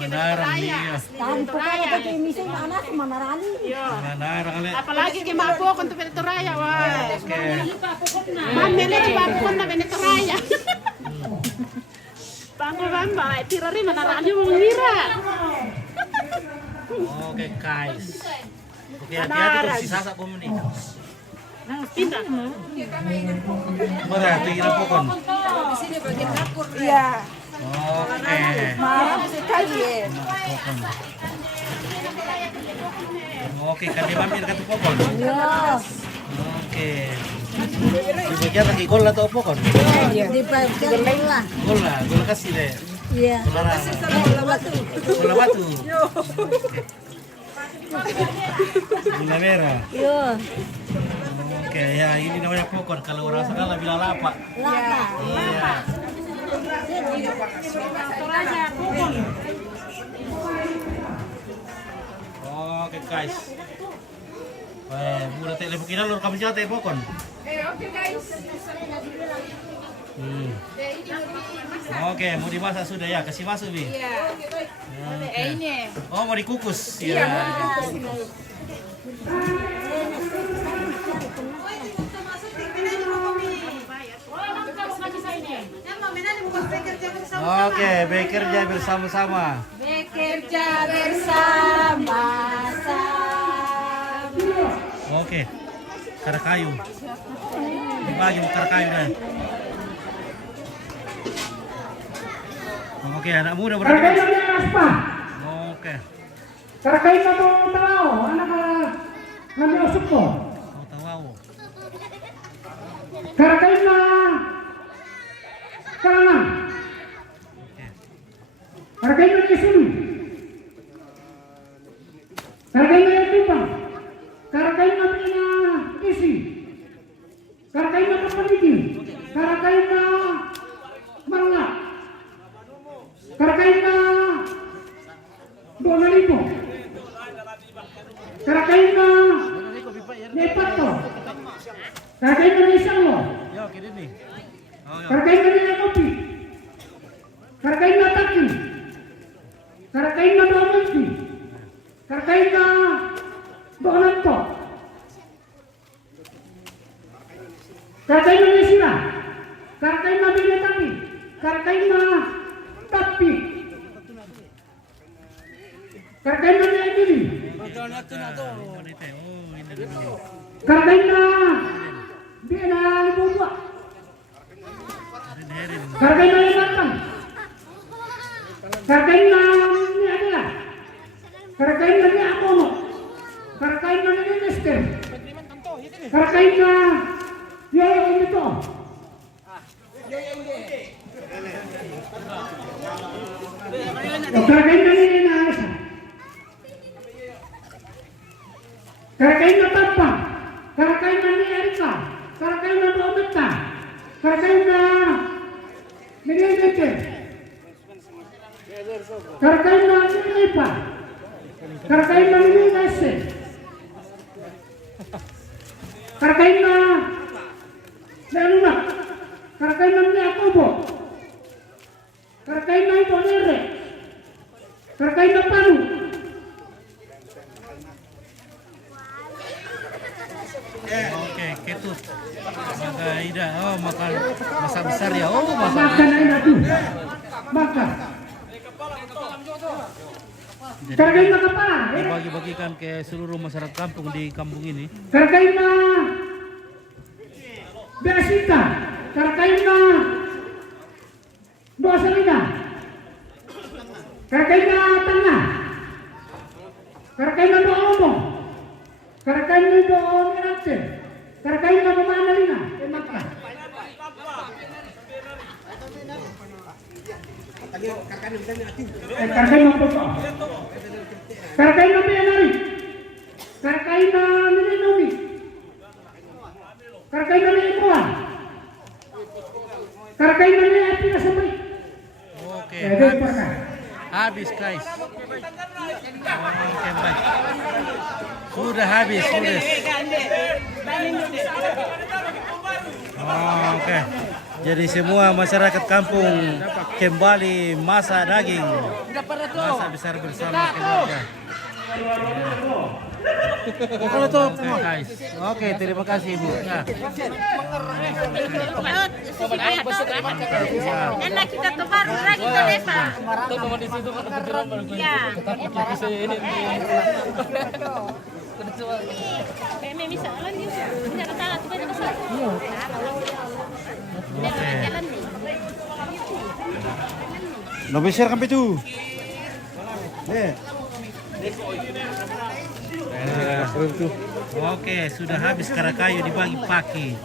Menarang dia. Tahan po kaya kay misi na anak manarali. Menarang kali. Apalagi kay mapo kung to Benito Raya, wah. Oke. Mamele di bapo ko na Benito Raya. Bangko bamba, tira rin manarali mo ngira. Oke, guys. Oke, hati-hati tuh si Sasa po nih. Pindah. Mana tinggal pokon. Iya. Oke. Marami sekali eh. Oke, kan dia mampir ke pokon. Iya. Oke. Di bagian lagi gol atau pokon? Di bagian bola. Gol kasih deh. Iya. Bola batu. Gula merah. Iya. Oke, ya ini namanya pokon. Kalau orang Segala bilang lapa. Lapa. Iya. Oke, guys. Wah, murah telepon kita lur kami siapa pokon. Oke guys. Oke, mau dimasak sudah ya, kasih masuk Bi. Iya. Ini. Oh, mau dikukus. Iya. Oke, bekerja bersama-sama. Bekerja bersama-sama. Oke, kara kayu. Dibagi kara kayu dah. Oke, anak muda berarti. Karena ini aspa. Oke. Karena itu tahu anak ngambil usuk ko. Kau tahu. Karena itu karena Oke. karena itu disini. Karena itu bang. Karena itu isi. Karena itu pendidik. Karena itu malah. Karena itu 2.000. Karena itu nepat to. Karena itu isang lo. Ya, oke ini. Oh, ya. Karena itu kopi. Karena itu taki. Karena itu domensi. Karena itu dolan to. Karena itu sila. Karena itu binatang. Karena itu tapi karena itu ini. Oh, ini teh. Oh, ini dulu. Karena itu dia nak buat. Ini. Karena itu matang. Karena itu ini adalah. Karena itu ini aku. Karena itu ini miskin. Karena itu ya ini tu. Karena itu ini nasi. Karena itu apa? Karena itu ini Erika. Karena itu Ometa. Karena itu Miriam. Karena itu Nipa. Karena itu Nasi. Karena itu Leluna. Karena itu Yakobo. Karena itu Nere. Karena itu Paru. Oke, ketut. Maka ida, oh makan masak besar ya. Oh, masak. Makan aja tuh. Makan. Karagain na kepala. dibagi-bagikan ke seluruh masyarakat kampung di kampung ini. Karagain na beasita. Karagain na doa salina. Karagain na tengah. Karagain na doa omong. Karagain na doa mirate. Karagain na mamanalina. Emakna. Karagain na poko. Karagain na pianari. Karagain na nilinumi. Karagain na niikuan. Karagain na niapi na sabay. Oke, Doon pa ka. habis guys. Oke, baik. Sudah habis, sudah. Oke. Jadi semua masyarakat kampung kembali masak daging. Masak besar bersama keluarga. Oke guys. Oke, terima kasih Ibu. Ya. Enak kita tuh baru lagi ke desa. Ya. Kami misalnya nih, bisa ketawa tuh kan besar. Jalan nih. No besar sampai tu. Oke, sudah habis karakayu dibagi paki.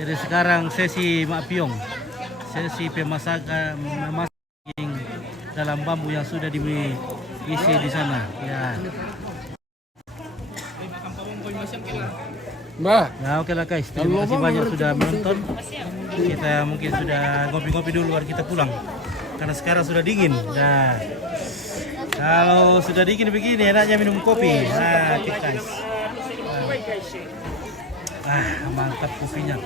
Jadi sekarang sesi mapiong, sesi pemasakan memasak daging dalam bambu yang sudah diisi di sana. Ya. Nah, oke lah guys, terima kasih banyak sudah menonton. Kita mungkin sudah ngopi-ngopi dulu baru kita pulang. Karena sekarang sudah dingin. Nah, kalau sudah dingin begini enaknya minum kopi. Nah, oke guys. Mantap kopinya.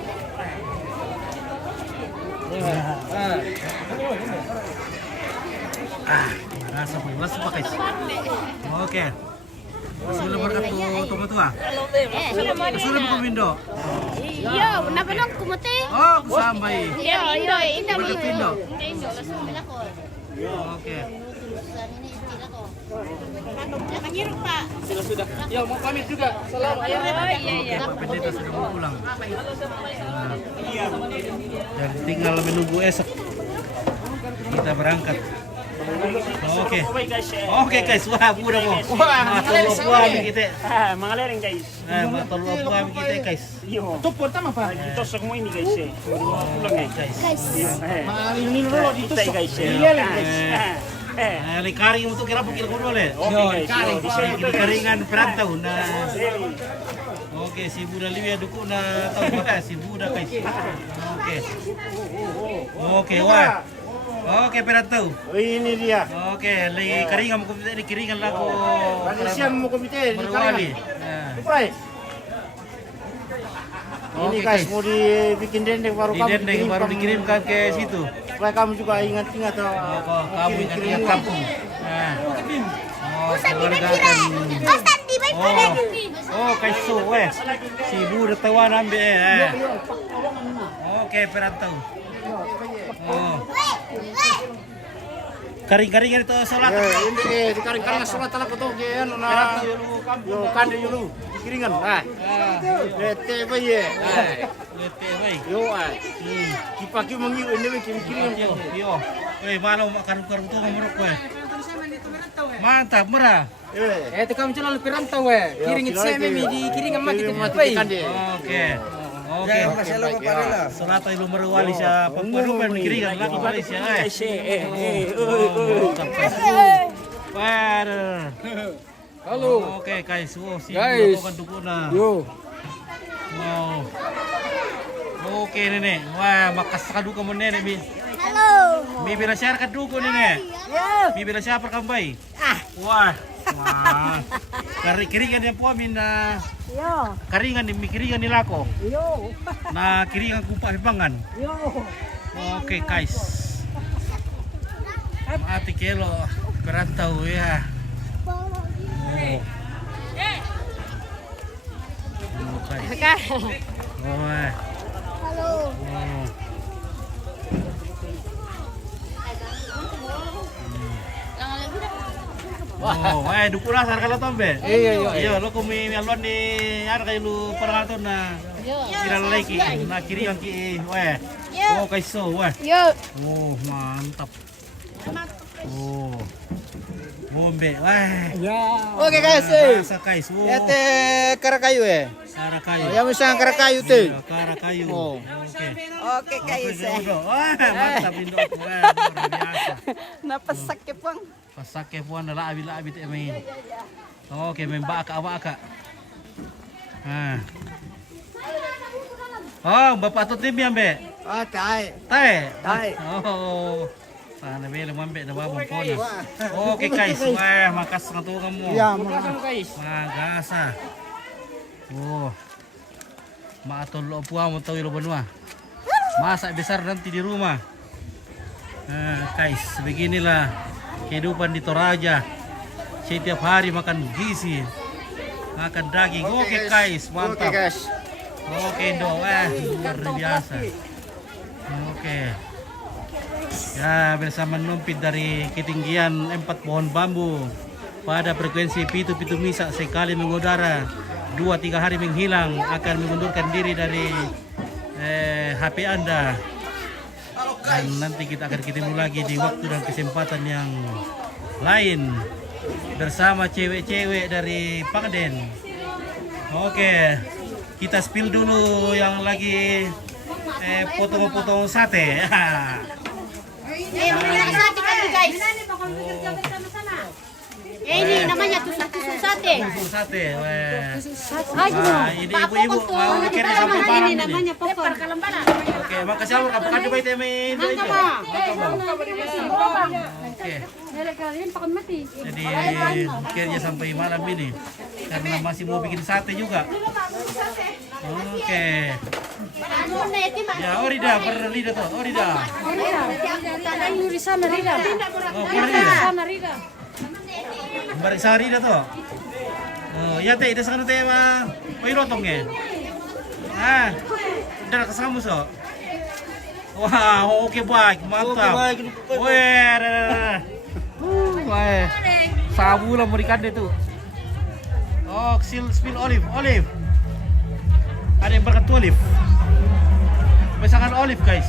Rasa apa guys? Oke. Sudah berkatu tomat tua. Sudah buka window. Iya, kenapa dong kumute? Oh, kusambai. Iya, indah. Berkatu window. Indah, langsung bilang kok. Oke. Mengiru Pak. Sudah. Ya mau pamit juga. Salam. Iya. Pak Pendeta sudah mau pulang. Nah, dan tinggal menunggu esok kita berangkat. Oke guys, wah udah mau. Wah, kita. Mangalereng guys. Matulog kami kita guys. Itu pertama Pak. Ditosok mo ini guys. Pulang guys. Ini dulu ditosok guys. Likaring untuk kira bukil ko dulu. Kita karingan perantau na. Oke, si Buddha Liwia duku na tahu ba si Buddha guys. Oke, wah. Oke, perantau. Ini dia. Oke, lagi karingan mo kumite, kiringan lako. Malaysia mo komite. Berwali. Price. Ini guys mau dibikin dendeng baru Di dendeng baru dikirimkan ke situ. Supaya kamu juga ingat-ingat Kamu ingat kampung. Nah. Keluarga akan. Kayak so, si ibu udah tawan ambil. Oke, perantau. Karing-karingan itu salat. Ini di karing-karing salat ala ko to gen na. Yo kande dulu. Kiringan. Lete baye. Lete baik. Yo ai. Kipaki mangiu ini kiringan. Yo. Malam karung-karung tuh ngomorok Mantap, merah. Itu kamu jalan perantau kiring itu saya di kiringan mati Oke. Salat ilu merwali sa pagparuman kiringan lagi Malaysia. Halo. Oke, guys. Si bukan dukuna. Yo. Oke, nenek. Wah, makas kaduka mo nenek. Halo. Mi bila share kaduko nenek. Mi bila share perkambai. Wah. Kiringan yang puamin na. Yo. Karingan ni kiringan nila ko. Yo. Na kiringan kupa hibangan. Yo. Oke, guys. Ati kelo perantau ya. Halo. Oh, dukula sar kala tombe. Iya, lo kumi alon di ar kay lu paraton na. Sira lagi na kiri ang ki. Oh, kaiso, Yo. Oh, mantap. Oh. Bombe. Oke guys. Sa kais. Oh. Yate karakayu Karakayu. Ya misang karakayu te. Iya, Karakayu. Oh. Oke. Oke, guys. Mantap Indo. Luar biasa. Napasak ke pang. Pasake po na abi te main. Oke, main baka. Oh, bapak tu tim yang be. Tai. Tai. Oh. Sana be lamambe na babong po na. Oke guys, makas nga to mo. Ya, makasih guys. Magasa. Oh. Maatol lo po mo tawi lo banwa. Masak besar nanti di rumah. Guys, beginilah kehidupan di Toraja. Setiap hari makan gizi, makan daging. Oke guys, mantap. Oke do, luar biasa. Oke. Ya, bersama numpit dari ketinggian 4 pohon bambu pada frekuensi pitu-pitu misa sekali mengudara, 2-3 hari menghilang, akan mengundurkan diri dari HP Anda. Dan nanti kita akan ketemu lagi di waktu dan kesempatan yang lain bersama cewek-cewek dari Pakden. Oke, kita spill dulu yang lagi potong-potong sate. Sate kami guys. Ini namanya tusuk sate. Tusuk sate. Nah, Ini ibu-ibu mau bikin sampai malam ini ini. namanya popcorn. Oke, makasih apa kapan coba itu main itu. Oke. Jadi akhirnya sampai malam ini karena masih mau bikin sate juga. Oke. Ya, Orida, berlida tuh, Orida. Ada yang di sana Rida. Oh, Orida. Sana Rida. Balik sa Orida tuh. Oh, ya teh, ida sa teh mah. Pairotong udah kasama so. Wow, oke baik, mantap. Wah, sabu lah berikan deh tuh. Oh, spill olive. Ada yang berkat olive. Misalkan olive guys.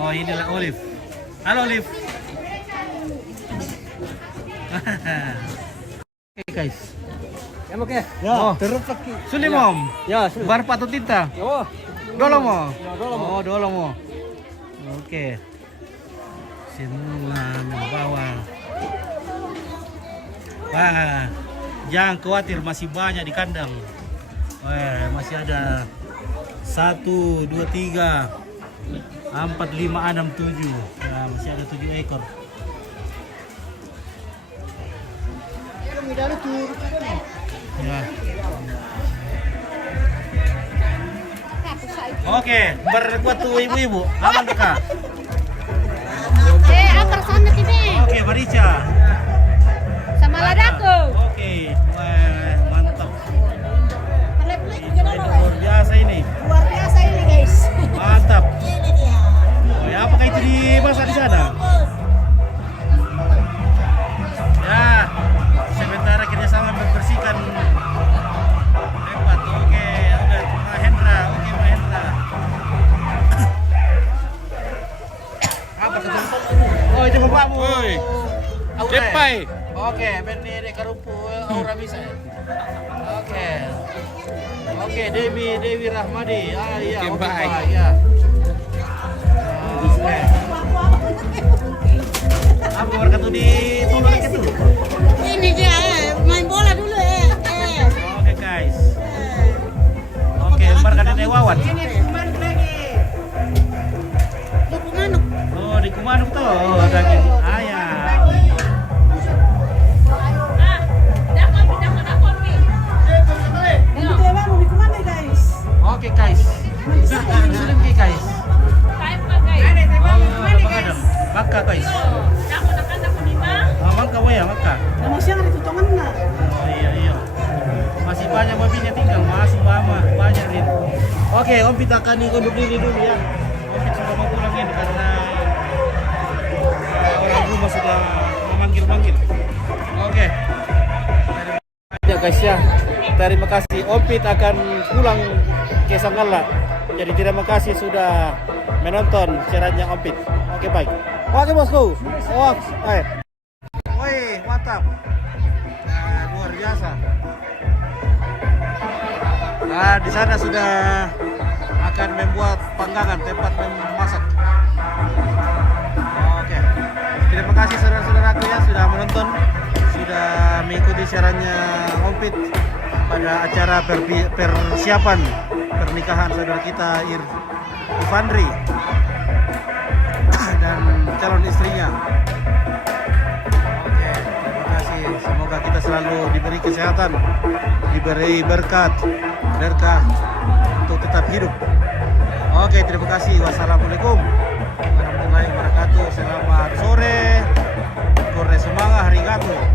Oh, inilah olive. Halo olive. Oke guys. Ya oke. Oh. Terus lagi. Sulimom. Ya, Bar patut tinta. Oh. Dolo mo. Dolo mo. Oh, dolo mo. Oke. Semua bawang. Wah, jangan khawatir, masih banyak di kandang. Wah, masih ada 1, 2, 3, 4, 5, 6, 7. Nah, masih ada 7 ekor. Ya. Oke, berbuat tuh ibu-ibu. Aman kak. Antar sana sini. Oke, Marica. Sama ladaku. Oke, wah, mantap. Ini luar biasa ini. Luar biasa ini, guys. Mantap. Ini dia. Oh, ya, apakah itu dimasak di sana? Ya, sebentar kerjasama membersihkan tempat. Oke, udah Mahendra. Oke, Mahendra. Apa ketemu? Oh, itu bapakmu. Depai. Oke, benih de karupu aura bisa. Oke. Oke, Dewi Rahmadi. Ah iya, oke, baik. Ya. Oke. Apa berkatu di tolong itu? Ini dia, main bola dulu ya. Oke, guys. Oke, berkatu di Wawan. Di Kumanuk. Oh, di Kumanuk tuh. Oh, daging ayam. Oke guys, sudah guys. Maka guys. Maka ya maka. Oh iya. Masih banyak mobilnya tinggal, masih banyak ini. Oke, Om Pita akan undur diri dulu ya. Om Pita sudah mau pulang ini karena orang rumah sudah memanggil-manggil. Oke. Ya guys ya, terima kasih. Ompit akan pulang ke Sanggala. Jadi terima kasih sudah menonton siarannya Ompit. Oke baik. Oke bosku. Woi mantap. Nah, luar biasa. Nah di sana sudah akan membuat panggangan tempat memasak. Oke. Terima kasih saudara-saudaraku ya sudah menonton, sudah mengikuti siarannya Ompit pada acara persiapan pernikahan saudara kita Ivandri dan calon istrinya. Oke, terima kasih. Semoga kita selalu diberi kesehatan, diberi berkah untuk tetap hidup. Oke, terima kasih. Wassalamualaikum warahmatullahi wabarakatuh. Selamat sore. Kore semangat, arigato.